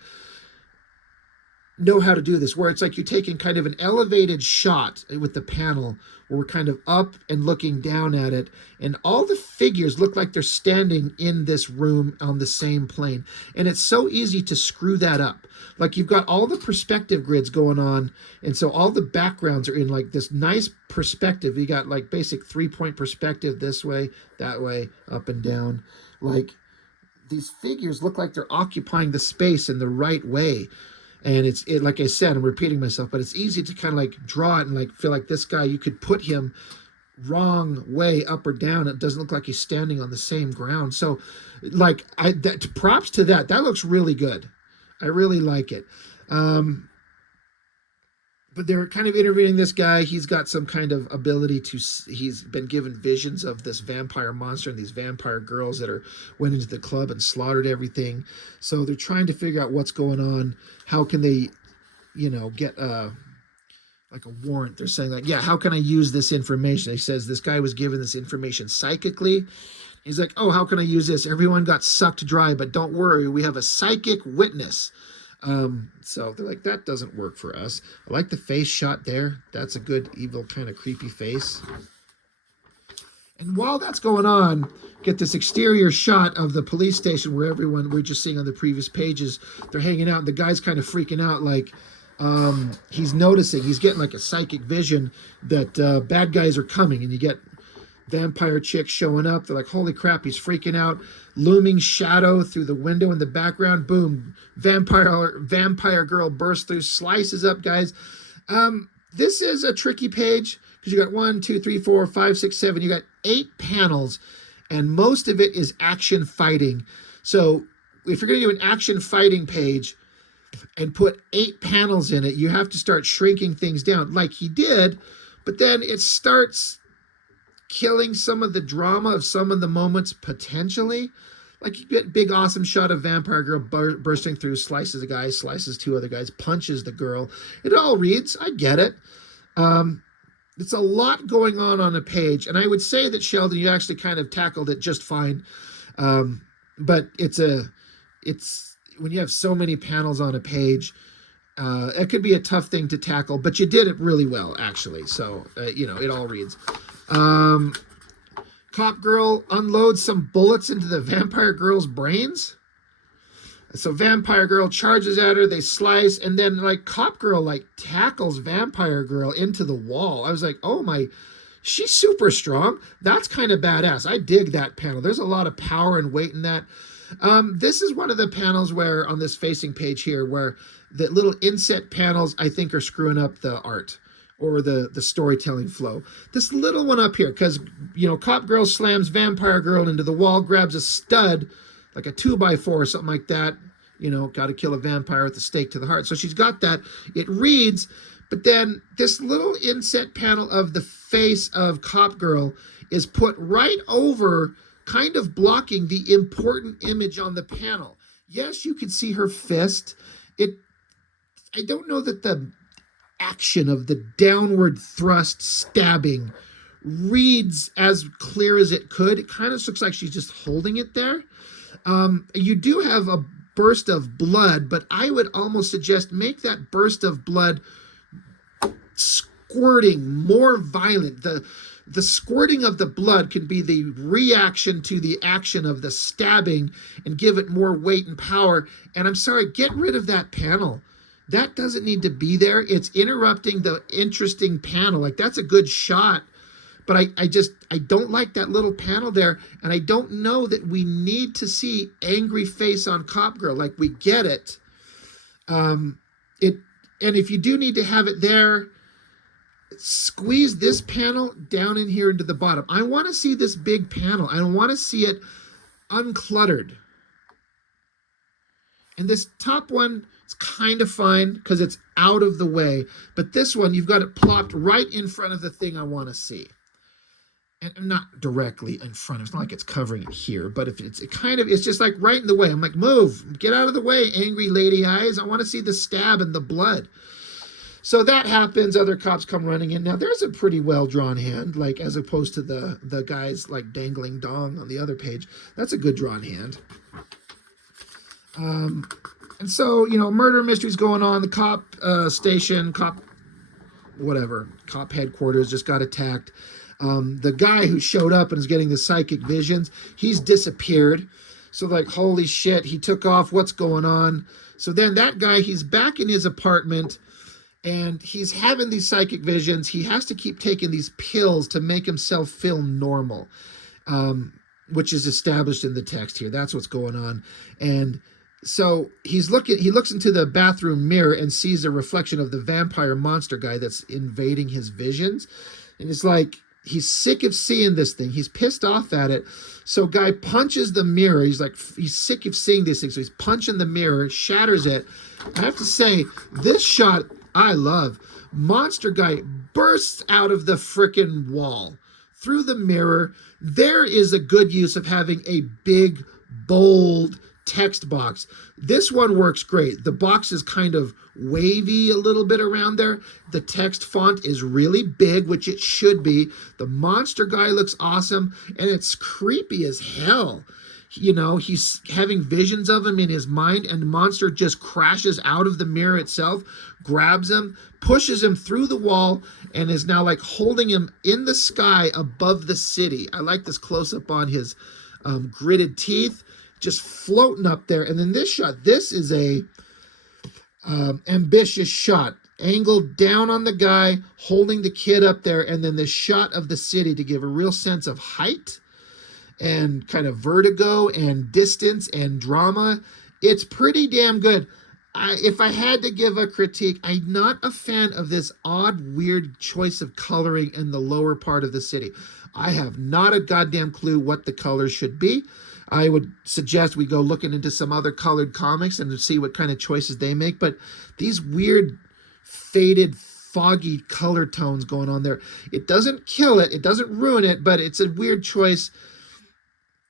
know how to do this, where it's like you're taking kind of an elevated shot with the panel where we're kind of up and looking down at it, and all the figures look like they're standing in this room on the same plane, and it's so easy to screw that up. Like, you've got all the perspective grids going on, and so all the backgrounds are in like this nice perspective. You got like basic 3-point perspective this way, that way, up and down. Like, these figures look like they're occupying the space in the right way. And it's like I said, I'm repeating myself, but it's easy to kind of like draw it and like feel like this guy, you could put him wrong way up or down. It doesn't look like he's standing on the same ground. So like, props to that. That looks really good. I really like it. But they're kind of interviewing this guy. He's got some kind of ability to, he's been given visions of this vampire monster and these vampire girls that went into the club and slaughtered everything. So they're trying to figure out what's going on. How can they, you know, get like a warrant? They're saying like, yeah, how can I use this information? He says this guy was given this information psychically. He's like, oh, how can I use this? Everyone got sucked dry, but don't worry, we have a psychic witness. So they're like, that doesn't work for us. I like the face shot there. That's a good, evil, kind of creepy face. And while that's going on, get this exterior shot of the police station where everyone, we're just seeing on the previous pages, they're hanging out, and the guy's kind of freaking out, like, he's noticing, he's getting like a psychic vision that bad guys are coming, and you get vampire chick showing up. They're like, holy crap, he's freaking out. Looming shadow through the window in the background. Boom, vampire girl bursts through, slices up guys. This is a tricky page because you got 1, 2, 3, 4, 5, 6, 7. You got 8 panels, and most of it is action fighting. So if you're going to do an action fighting page and put 8 panels in it, you have to start shrinking things down like he did, but then it starts killing some of the drama of some of the moments potentially. Like, you get big awesome shot of vampire girl bursting through, slices a guy, slices 2 other guys, punches the girl. It all reads. I get it. It's a lot going on a page, and I would say that, Sheldon, you actually kind of tackled it just fine. But it's when you have so many panels on a page, it could be a tough thing to tackle, but you did it really well, actually. So, you know, it all reads. Cop girl unloads some bullets into the vampire girl's brains. So vampire girl charges at her, they slice, and then like cop girl like tackles vampire girl into the wall. I was like, oh my, she's super strong. That's kind of badass. I dig that panel. There's a lot of power and weight in that. This is one of the panels where, on this facing page here, where the little inset panels, I think, are screwing up the art or the storytelling flow. This little one up here, because, you know, Cop Girl slams Vampire Girl into the wall, grabs a stud, like a 2x4 or something like that. You know, got to kill a vampire with a stake to the heart. So she's got that. It reads, but then this little inset panel of the face of Cop Girl is put right over, kind of blocking the important image on the panel. Yes, you can see her fist. I don't know that the action of the downward thrust stabbing reads as clear as it could. It kind of looks like she's just holding it there. You do have a burst of blood, but I would almost suggest make that burst of blood squirting more violent. The squirting of the blood can be the reaction to the action of the stabbing and give it more weight and power. And I'm sorry, get rid of that panel. That doesn't need to be there. It's interrupting the interesting panel. Like, that's a good shot, but I don't like that little panel there. And I don't know that we need to see angry face on Cop Girl. Like, we get it. And if you do need to have it there, squeeze this panel down in here into the bottom. I want to see this big panel. I want to see it uncluttered. And this top one, it's kind of fine because it's out of the way. But this one, you've got it plopped right in front of the thing I want to see. And not directly in front. It's not like it's covering it here. But if it's just like right in the way. I'm like, move. Get out of the way, angry lady eyes. I want to see the stab and the blood. So that happens. Other cops come running in. Now, there's a pretty well-drawn hand, like, as opposed to the guys, like, dangling dong on the other page. That's a good drawn hand. And so, you know, murder mystery's going on. The cop station, cop headquarters just got attacked. The guy who showed up and is getting the psychic visions, he's disappeared. So, like, holy shit, he took off. What's going on? So then that guy, he's back in his apartment, and he's having these psychic visions. He has to keep taking these pills to make himself feel normal, which is established in the text here. That's what's going on. And so he looks into the bathroom mirror and sees a reflection of the vampire monster guy that's invading his visions. And it's like, he's sick of seeing this thing. He's pissed off at it. So guy punches the mirror. He's sick of seeing these things. So he's punching the mirror, shatters it. I have to say, this shot I love. Monster guy bursts out of the frickin' wall through the mirror. There is a good use of having a big, bold text box. This one works great. The box is kind of wavy a little bit around there. The text font is really big, which it should be. The monster guy looks awesome, and it's creepy as hell. You know, he's having visions of him in his mind, and the monster just crashes out of the mirror itself, grabs him, pushes him through the wall, and is now like holding him in the sky above the city. I like this close-up on his gritted teeth, just floating up there. And then this shot, this is a ambitious shot, angled down on the guy, holding the kid up there, and then the shot of the city to give a real sense of height and kind of vertigo and distance and drama. It's pretty damn good. If I had to give a critique, I'm not a fan of this odd, weird choice of coloring in the lower part of the city. I have not a goddamn clue what the colors should be. I would suggest we go looking into some other colored comics and see what kind of choices they make. But these weird, faded, foggy color tones going on there, it doesn't kill it. It doesn't ruin it, but it's a weird choice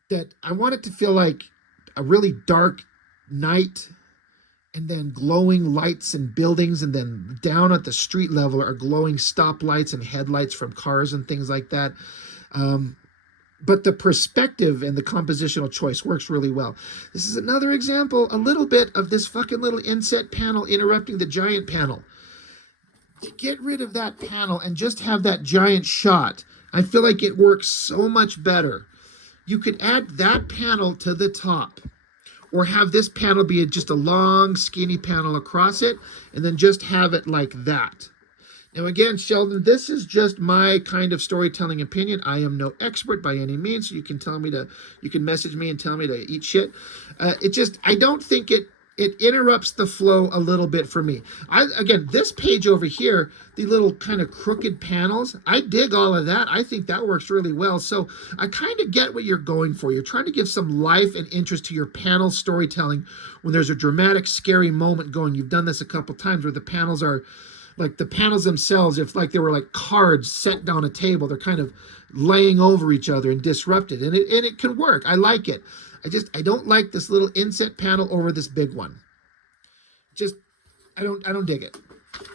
that I want it to feel like a really dark night, and then glowing lights and buildings, and then down at the street level are glowing stoplights and headlights from cars and things like that. But the perspective and the compositional choice works really well. This is another example, a little bit of this fucking little inset panel interrupting the giant panel. To get rid of that panel and just have that giant shot, I feel like it works so much better. You could add that panel to the top, or have this panel be just a long, skinny panel across it, and then just have it like that. Now, again, Sheldon, this is just my kind of storytelling opinion. I am no expert by any means. So you can message me and tell me to eat shit. I don't think it interrupts the flow a little bit for me. Again, this page over here, the little kind of crooked panels, I dig all of that. I think that works really well. So I kind of get what you're going for. You're trying to give some life and interest to your panel storytelling when there's a dramatic, scary moment going. You've done this a couple times where the panels are like the panels themselves, if like they were like cards set down a table, they're kind of laying over each other and disrupted. And it can work. I like it. I don't like this little inset panel over this big one. Just I don't dig it.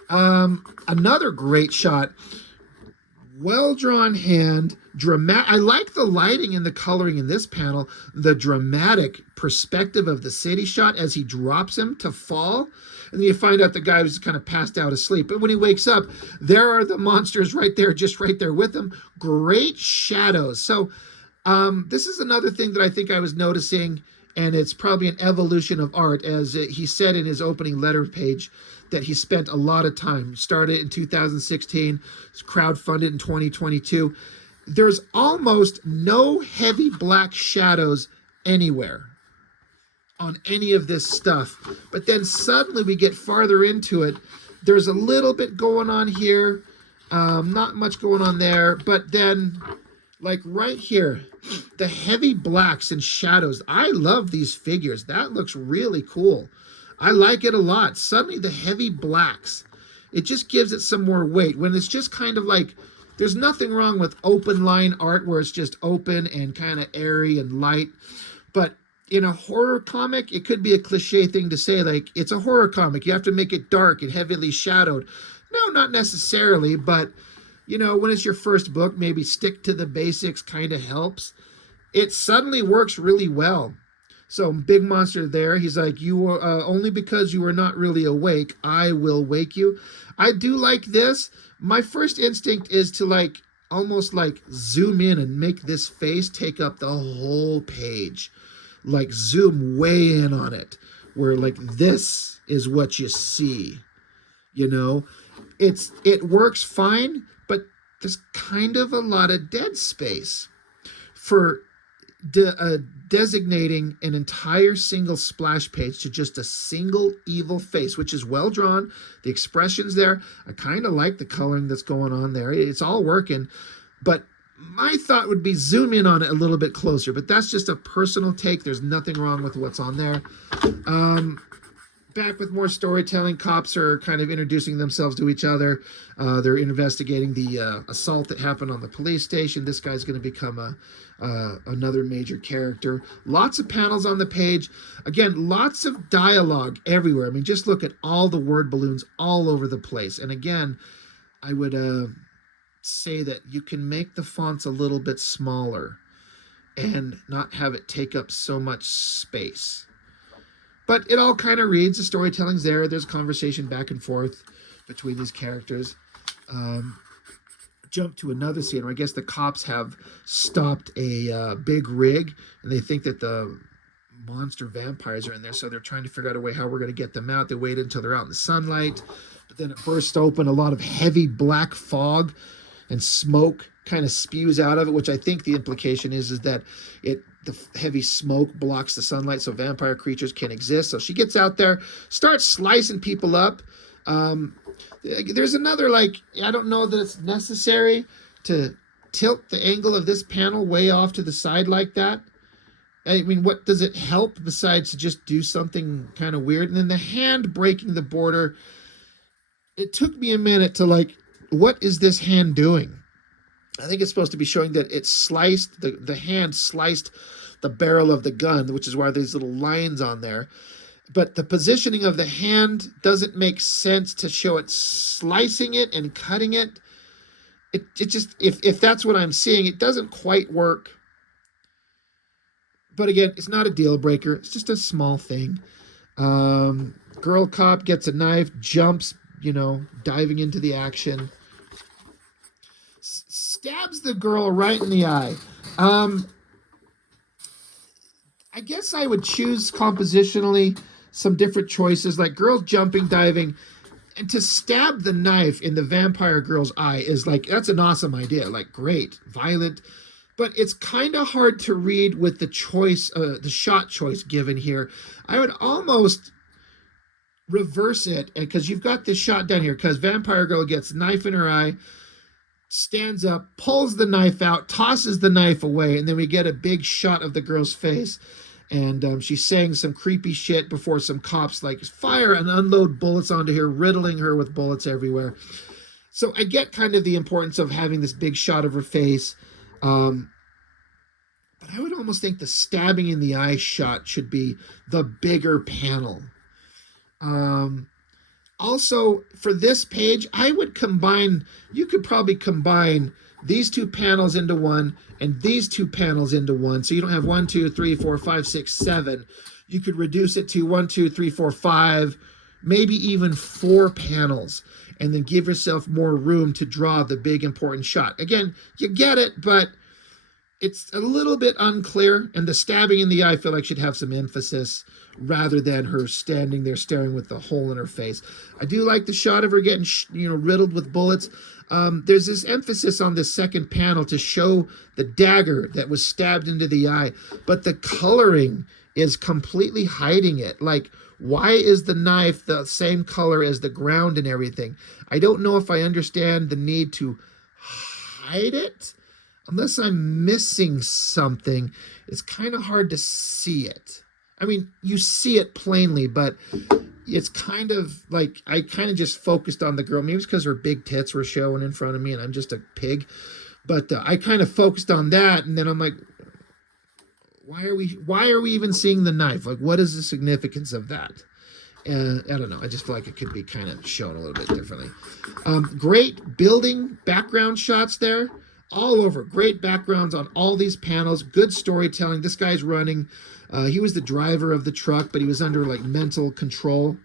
Another great shot. Well drawn hand, dramatic. I like the lighting and the coloring in this panel, the dramatic perspective of the city shot as he drops him to fall. And then you find out the guy was kind of passed out asleep. But when he wakes up, there are the monsters right there, just right there with him. Great shadows. So this is another thing that I think I was noticing, and it's probably an evolution of art, as he said in his opening letter page, that he spent a lot of time. Started in 2016, crowdfunded in 2022. There's almost no heavy black shadows anywhere on any of this stuff. But then suddenly we get farther into it. There's a little bit going on here. Not much going on there. But then, like right here, the heavy blacks and shadows. I love these figures. That looks really cool. I like it a lot. Suddenly the heavy blacks, it just gives it some more weight. When it's just kind of like, there's nothing wrong with open line art where it's just open and kind of airy and light. But in a horror comic, it could be a cliche thing to say, like, it's a horror comic. You have to make it dark and heavily shadowed. No, not necessarily, but, you know, when it's your first book, maybe stick to the basics kind of helps. It suddenly works really well. So Big Monster there, he's like, you are only because you are not really awake, I will wake you. I do like this. My first instinct is to like almost like zoom in and make this face take up the whole page. Like zoom way in on it, where like this is what you see. You know, it works fine, but there's kind of a lot of dead space for designating an entire single splash page to just a single evil face, which is well drawn. The expressions there, I kind of like the coloring that's going on there. It's all working, but my thought would be zoom in on it a little bit closer, but that's just a personal take. There's nothing wrong with what's on there. Back with more storytelling. Cops are kind of introducing themselves to each other. They're investigating the assault that happened on the police station. This guy's going to become another major character. Lots of panels on the page. Again, lots of dialogue everywhere. I mean, just look at all the word balloons all over the place. And again, I would say that you can make the fonts a little bit smaller and not have it take up so much space. But it all kind of reads. The storytelling's there. There's conversation back and forth between these characters. Jump to another scene where I guess the cops have stopped a big rig, and they think that the monster vampires are in there, so they're trying to figure out a way how we're going to get them out. They wait until they're out in the sunlight, but then it bursts open. A lot of heavy black fog and smoke kind of spews out of it, which I think the implication is that the heavy smoke blocks the sunlight so vampire creatures can exist. So she gets out there, starts slicing people up. There's another, like, I don't know that it's necessary to tilt the angle of this panel way off to the side like that. I mean, what does it help besides to just do something kind of weird? And then the hand breaking the border, it took me a minute to like, what is this hand doing? I think it's supposed to be showing that it sliced, the hand sliced the barrel of the gun, which is why there's little lines on there. But the positioning of the hand doesn't make sense to show it slicing it and cutting it. It just, if that's what I'm seeing, it doesn't quite work. But again, it's not a deal breaker. It's just a small thing. Girl cop gets a knife, jumps, diving into the action. Stabs the girl right in the eye. I guess I would choose compositionally some different choices, like girls jumping, diving. And to stab the knife in the vampire girl's eye is like, that's an awesome idea. Like, great, violent. But it's kind of hard to read with the choice, the shot choice given here. I would almost reverse it, because you've got this shot down here, because vampire girl gets knife in her eye, stands up, pulls the knife out, tosses the knife away, and then we get a big shot of the girl's face. And she's saying some creepy shit before some cops like fire and unload bullets onto her, riddling her with bullets everywhere. So I get kind of the importance of having this big shot of her face. But I would almost think the stabbing in the eye shot should be the bigger panel. Also, for this page, I would combine, you could probably combine these two panels into one and these two panels into one. So you don't have 1, 2, 3, 4, 5, 6, 7. You could reduce it to 1, 2, 3, 4, 5, maybe even 4 panels, and then give yourself more room to draw the big important shot. Again, you get it, but it's a little bit unclear, and the stabbing in the eye I feel like should have some emphasis rather than her standing there staring with the hole in her face. I do like the shot of her getting, riddled with bullets. There's this emphasis on the second panel to show the dagger that was stabbed into the eye, but the coloring is completely hiding it. Like, why is the knife the same color as the ground and everything? I don't know if I understand the need to hide it. Unless I'm missing something, it's kind of hard to see it. I mean, you see it plainly, but it's kind of like, I kind of just focused on the girl. Maybe it's because her big tits were showing in front of me and I'm just a pig. But I kind of focused on that, and then I'm like, why are we even seeing the knife? Like, what is the significance of that? I don't know. I just feel like it could be kind of shown a little bit differently. Great building background shots there. All over. Great backgrounds on all these panels. Good storytelling. This guy's running. He was the driver of the truck, but he was under like mental control.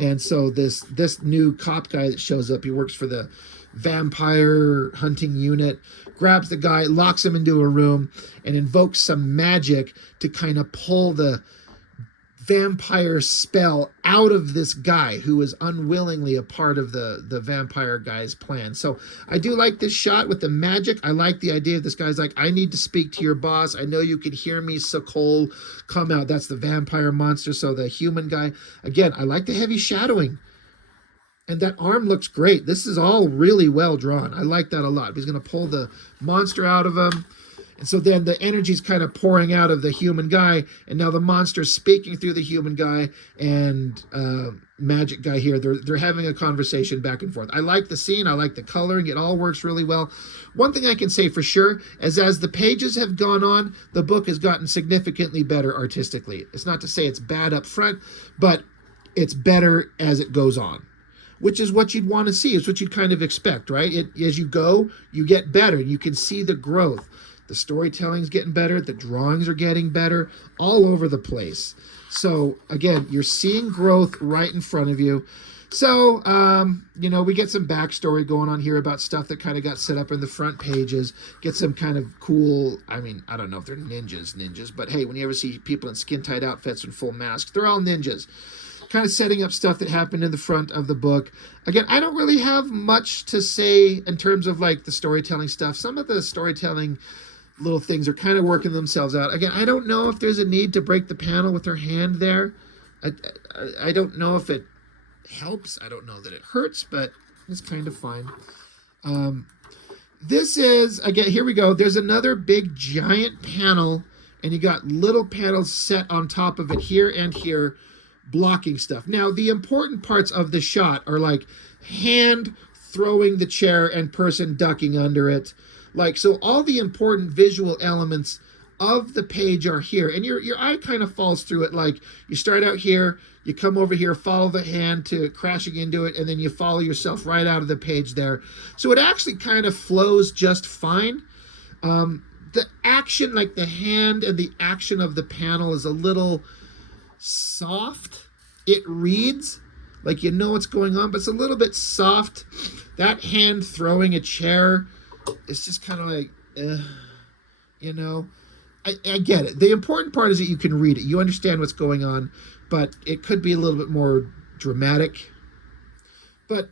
And so this new cop guy that shows up, he works for the vampire hunting unit, grabs the guy, locks him into a room, and invokes some magic to kind of pull the vampire spell out of this guy who was unwillingly a part of the vampire guy's plan. So I do like this shot with the magic. I like the idea of this guy's like, I need to speak to your boss. I know you can hear me, Sokol, come out. That's the vampire monster. So the human guy, again, I like the heavy shadowing. And that arm looks great. This is all really well drawn. I like that a lot. He's going to pull the monster out of him. And so then the energy's kind of pouring out of the human guy, and now the monster's speaking through the human guy, and magic guy here. They're having a conversation back and forth. I like the scene. I like the coloring. It all works really well. One thing I can say for sure is as the pages have gone on, the book has gotten significantly better artistically. It's not to say it's bad up front, but it's better as it goes on, which is what you'd want to see. It's what you'd kind of expect, right? As you go, you get better. You can see the growth. The storytelling's getting better. The drawings are getting better all over the place. So again, you're seeing growth right in front of you. So, we get some backstory going on here about stuff that kind of got set up in the front pages. Get some kind of cool, I don't know if they're ninjas, but hey, when you ever see people in skin-tight outfits and full masks, they're all ninjas. Kind of setting up stuff that happened in the front of the book. Again, I don't really have much to say in terms of like the storytelling stuff. Some of the storytelling little things are kind of working themselves out. Again, I don't know if there's a need to break the panel with her hand there. I don't know if it helps. I don't know that it hurts, but it's kind of fine. This is, again, here we go. There's another big giant panel, and you got little panels set on top of it here and here, blocking stuff. Now, the important parts of the shot are like hand throwing the chair and person ducking under it. Like, so all the important visual elements of the page are here, and your eye kind of falls through it. Like, you start out here, you come over here, follow the hand to crashing into it, and then you follow yourself right out of the page there. So it actually kind of flows just fine. The action, like the hand and the action of the panel, is a little soft. It reads like you know what's going on, but it's a little bit soft. That hand throwing a chair, it's just kind of like, I get it. The important part is that you can read it. You understand what's going on, but it could be a little bit more dramatic. But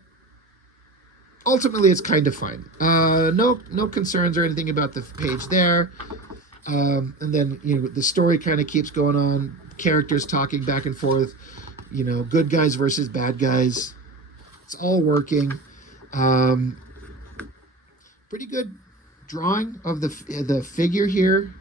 ultimately, it's kind of fine. No concerns or anything about the page there. And then, the story kind of keeps going on. Characters talking back and forth. Good guys versus bad guys. It's all working. Pretty good drawing of the figure here.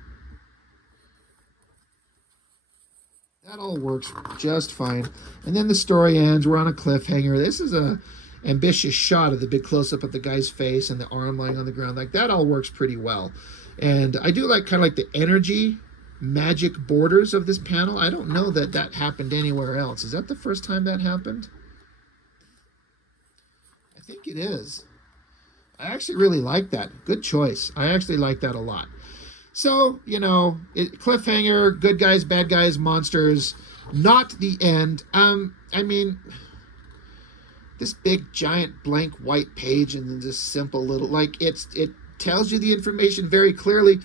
That all works just fine. And then the story ends. We're on a cliffhanger. This is a ambitious shot of the big close-up of the guy's face and the arm lying on the ground. Like, that all works pretty well. And I do kind of like the energy magic borders of this panel. I don't know that happened anywhere else. Is that the first time that happened? I think it is. I actually really like that. Good choice. I actually like that a lot. So, cliffhanger, good guys, bad guys, monsters, not the end. I mean, this big, giant, blank, white page and then this simple little, it tells you the information very clearly.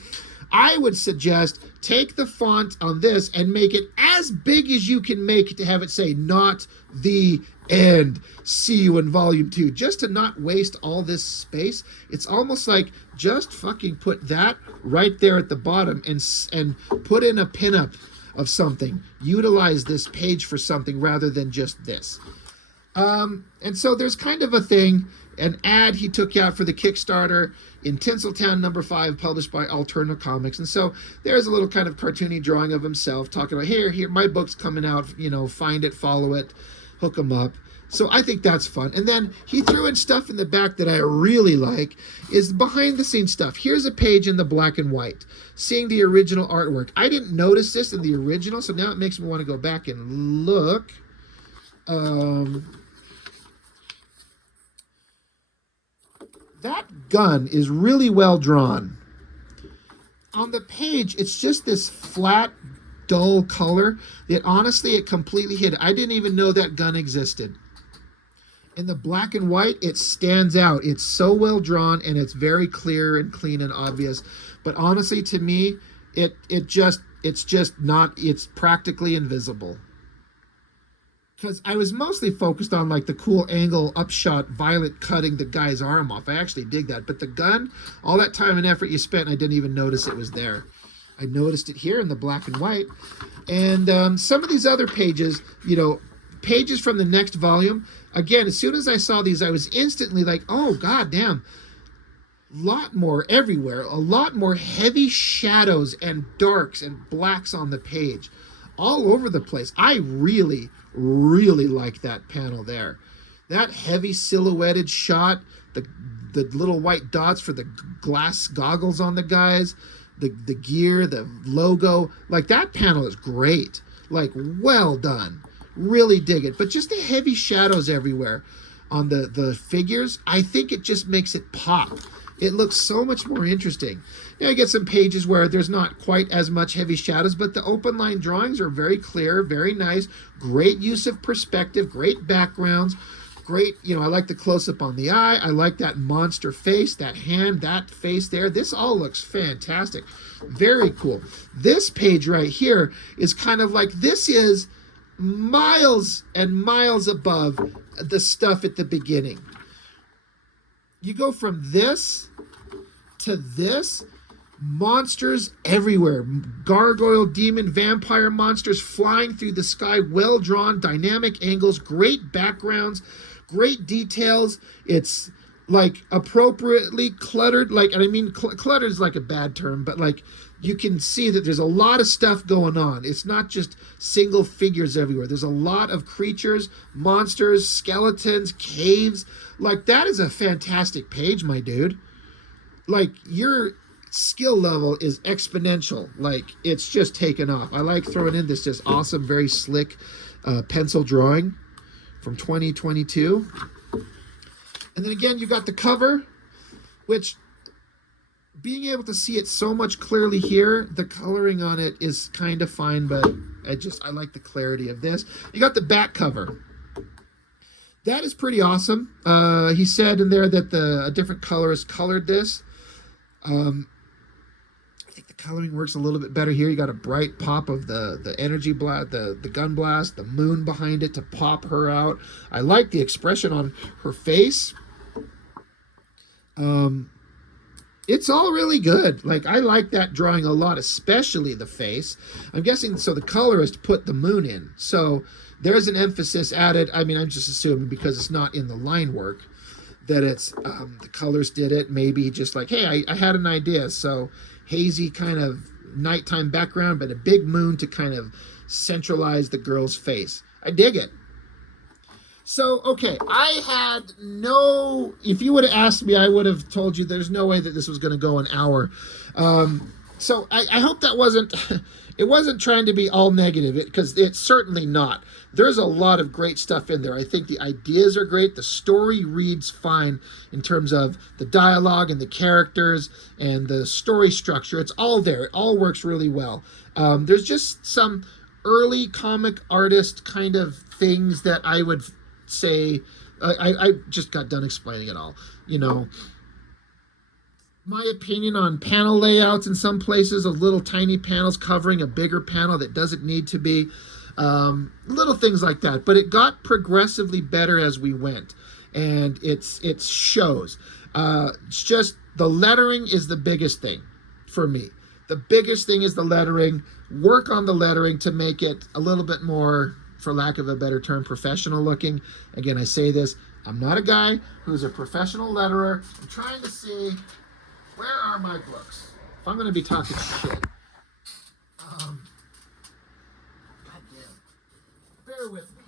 I would suggest take the font on this and make it as big as you can make it to have it say, not the end. See you in volume 2. Just to not waste all this space. It's almost like just fucking put that right there at the bottom and put in a pinup of something. Utilize this page for something rather than just this. And so there's kind of a thing, an ad he took out for the Kickstarter in Tinseltown #5, published by Alterna Comics. And so there's a little kind of cartoony drawing of himself talking about, here, my book's coming out, find it, follow it, hook them up. So I think that's fun. And then he threw in stuff in the back that I really like, is behind the scenes stuff. Here's a page in the black and white, seeing the original artwork. I didn't notice this in the original, so now it makes me want to go back and look. That gun is really well drawn. On the page, it's just this flat, dull color that honestly, it completely hid. I didn't even know that gun existed. In the black and white, it stands out. It's so well drawn and it's very clear and clean and obvious. But honestly, to me, it's practically invisible. Because I was mostly focused on the cool angle upshot Violet cutting the guy's arm off. I actually dig that. But the gun, all that time and effort you spent, I didn't even notice it was there. I noticed it here in the black and white. And some of these other pages, pages from the next volume, again, as soon as I saw these, I was instantly like, oh, goddamn. Lot more everywhere. A lot more heavy shadows and darks and blacks on the page. All over the place. I really like that panel there. That heavy silhouetted shot, the little white dots for the glass goggles on the guys, the gear, the logo, that panel is great. Well done. Really dig it. But just the heavy shadows everywhere on the figures, I think it just makes it pop. It looks so much more interesting. Now you get some pages where there's not quite as much heavy shadows, but the open line drawings are very clear, very nice, great use of perspective, great backgrounds, great, I like the close-up on the eye, I like that monster face, that hand, that face there. This all looks fantastic. Very cool. This page right here is kind of this is miles and miles above the stuff at the beginning. You go from this to this, monsters everywhere. Gargoyle, demon, vampire monsters flying through the sky, well-drawn, dynamic angles, great backgrounds, great details. It's appropriately cluttered, and I mean cluttered is a bad term, but you can see that there's a lot of stuff going on. It's not just single figures everywhere. There's a lot of creatures, monsters, skeletons, caves. That is a fantastic page, my dude. Your skill level is exponential. It's just taken off. I like throwing in this just awesome, very slick pencil drawing from 2022. And then again, you got the cover, which being able to see it so much clearly here, the coloring on it is kind of fine, but I like the clarity of this. You got the back cover. That is pretty awesome. He said in there that a different colorist colored this. I think the coloring works a little bit better here. You got a bright pop of the energy blast, the gun blast, the moon behind it to pop her out. I like the expression on her face. It's all really good. Like, I like that drawing a lot, especially the face. I'm guessing, so the colorist put the moon in. So there's an emphasis added. I mean, I'm just assuming because it's not in the line work that it's the colorist did it. Maybe just like, hey, I had an idea. So hazy kind of nighttime background, but a big moon to kind of centralize the girl's face. I dig it. So, okay, I had no, if you would have asked me, I would have told you there's no way that this was going to go an hour. So I hope that wasn't, it wasn't trying to be all negative, because it's certainly not. There's a lot of great stuff in there. I think the ideas are great. The story reads fine in terms of the dialogue and the characters and the story structure. It's all there. It all works really well. There's just some early comic artist kind of things that I would say, I just got done explaining it all. You know, my opinion on panel layouts in some places of little tiny panels covering a bigger panel that doesn't need to be, little things like that. But it got progressively better as we went, and it shows. It's just the lettering is the biggest thing for me. The biggest thing is the lettering. Work on the lettering to make it a little bit more, for lack of a better term, professional looking. Again, I say this, I'm not a guy who's a professional letterer. I'm trying to see, where are my books? If I'm going to be talking shit. Goddamn. Bear with me.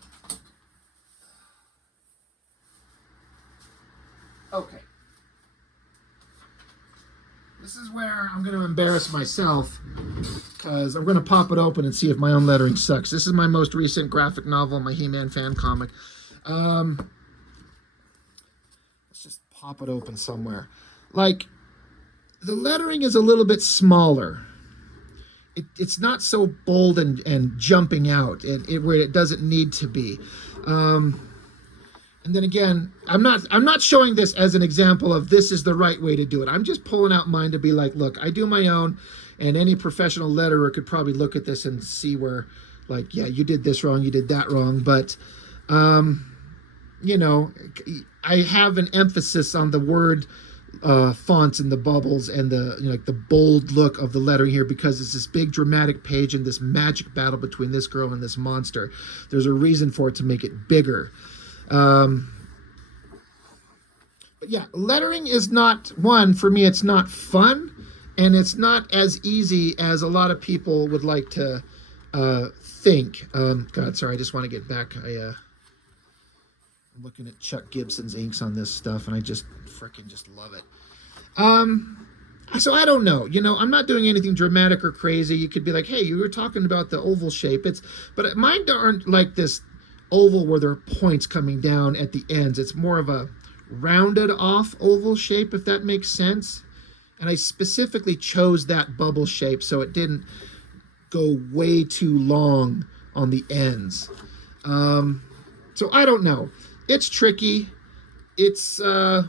Okay. This is where I'm going to embarrass myself, because I'm going to pop it open and see if my own lettering sucks. This is my most recent graphic novel, my He-Man fan comic. Let's just pop it open somewhere. Like, the lettering is a little bit smaller. It's not so bold and jumping out where it doesn't need to be. And then again, I'm not showing this as an example of this is the right way to do it. I'm just pulling out mine to be like, look, I do my own, and any professional letterer could probably look at this and see where, like, yeah, you did this wrong, you did that wrong. But, you know, I have an emphasis on the word fonts and the bubbles and the, you know, like the bold look of the lettering here, because it's this big dramatic page and this magic battle between this girl and this monster. There's a reason for it to make it bigger. But yeah, lettering is not, one, for me, it's not fun, and it's not as easy as a lot of people would like to think. God, sorry, I just want to get back. I'm looking at Chuck Gibson's inks on this stuff, and I just freaking just love it. So I don't know, you know, I'm not doing anything dramatic or crazy. You could be like, hey, you were talking about the oval shape. But mine aren't like this oval where there are points coming down at the ends. It's more of a rounded off oval shape, if that makes sense. And I specifically chose that bubble shape so it didn't go way too long on the ends. So I don't know. It's tricky. It's a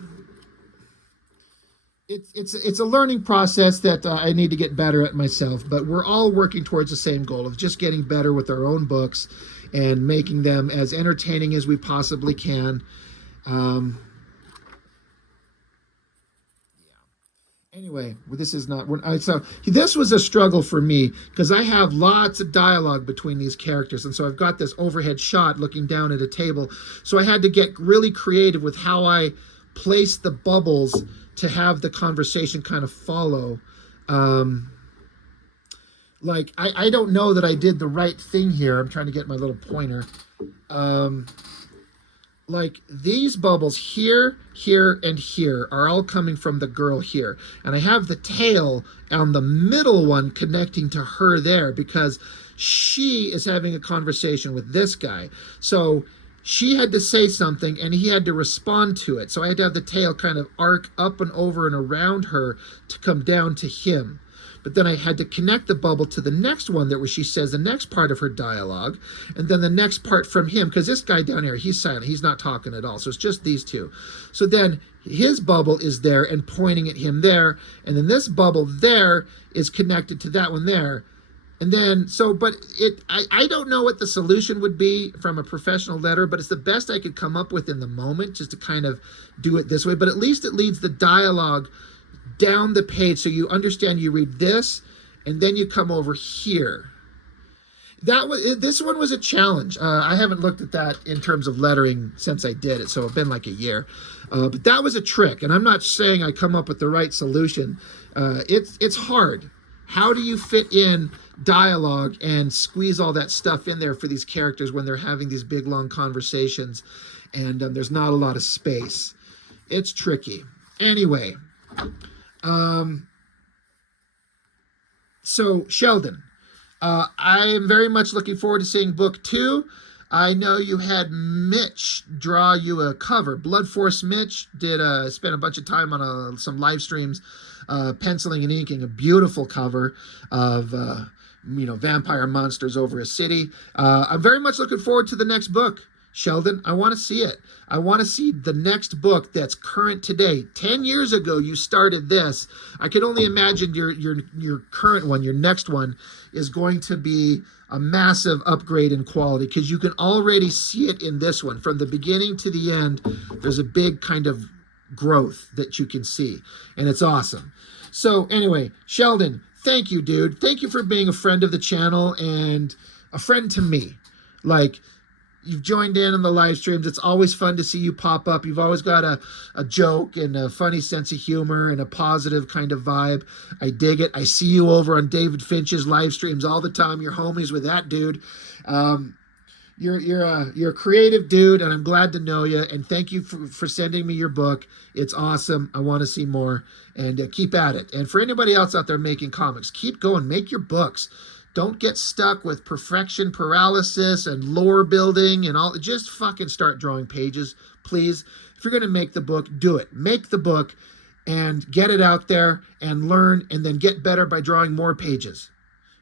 learning process that I need to get better at myself, but we're all working towards the same goal of just getting better with our own books and making them as entertaining as we possibly can. Anyway, this is not, so this was a struggle for me because I have lots of dialogue between these characters. And so I've got this overhead shot looking down at a table. So I had to get really creative with how I placed the bubbles to have the conversation kind of follow. Like, I don't know that I did the right thing here. I'm trying to get my little pointer. Like, these bubbles here, here, and here are all coming from the girl here. And I have the tail on the middle one connecting to her there because she is having a conversation with this guy. So she had to say something and he had to respond to it. So I had to have the tail kind of arc up and over and around her to come down to him. but then I had to connect the bubble to the next one where she says the next part of her dialogue, and then the next part from him, because this guy down here, he's silent, he's not talking at all, so it's just these two. So then his bubble is there and pointing at him there, and then this bubble there is connected to that one there. And then, I don't know what the solution would be from a professional letter, but it's the best I could come up with in the moment, just to kind of do it this way. But at least it leads the dialogue down the page, so you understand. You read this, and then you come over here. This one was a challenge. I haven't looked at that in terms of lettering since I did it, so it's been like a year. But that was a trick, and I'm not saying I come up with the right solution. It's hard. How do you fit in dialogue and squeeze all that stuff in there for these characters when they're having these big, long conversations and there's not a lot of space? It's tricky. Anyway, so Sheldon, I am very much looking forward to seeing book 2. I know you had Mitch draw you a cover. Blood Force Mitch did spent a bunch of time on some live streams, penciling and inking a beautiful cover of vampire monsters over a city. I'm very much looking forward to the next book, Sheldon. I want to see it. I want to see the next book that's current today. 10 years ago, you started this. I can only imagine your current one, your next one, is going to be a massive upgrade in quality, because you can already see it in this one. From the beginning to the end, there's a big kind of growth that you can see, and it's awesome. So anyway, Sheldon, thank you, dude. Thank you for being a friend of the channel and a friend to me. Like, you've joined in on the live streams. It's always fun to see you pop up. You've always got a joke and a funny sense of humor and a positive kind of vibe. I dig it. I see you over on David Finch's live streams all the time. You're homies with that dude. You're a creative dude, and I'm glad to know you. And thank you for sending me your book. It's awesome. I want to see more, and keep at it. And for anybody else out there making comics, keep going. Make your books. Don't get stuck with perfection paralysis and lore building and all. Just fucking start drawing pages, please. If you're going to make the book, do it. Make the book and get it out there and learn, and then get better by drawing more pages.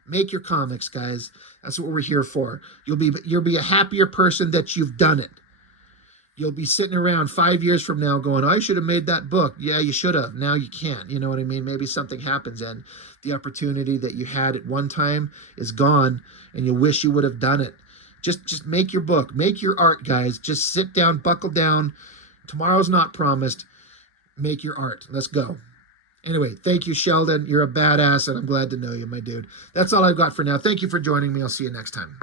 Make your comics, guys. That's what we're here for. You'll be a happier person that you've done it. You'll be sitting around 5 years from now going, I should have made that book. Yeah, you should have. Now you can't. You know what I mean? Maybe something happens and the opportunity that you had at one time is gone, and you wish you would have done it. Just make your book. Make your art, guys. Just sit down, buckle down. Tomorrow's not promised. Make your art. Let's go. Anyway, thank you, Sheldon. You're a badass, and I'm glad to know you, my dude. That's all I've got for now. Thank you for joining me. I'll see you next time.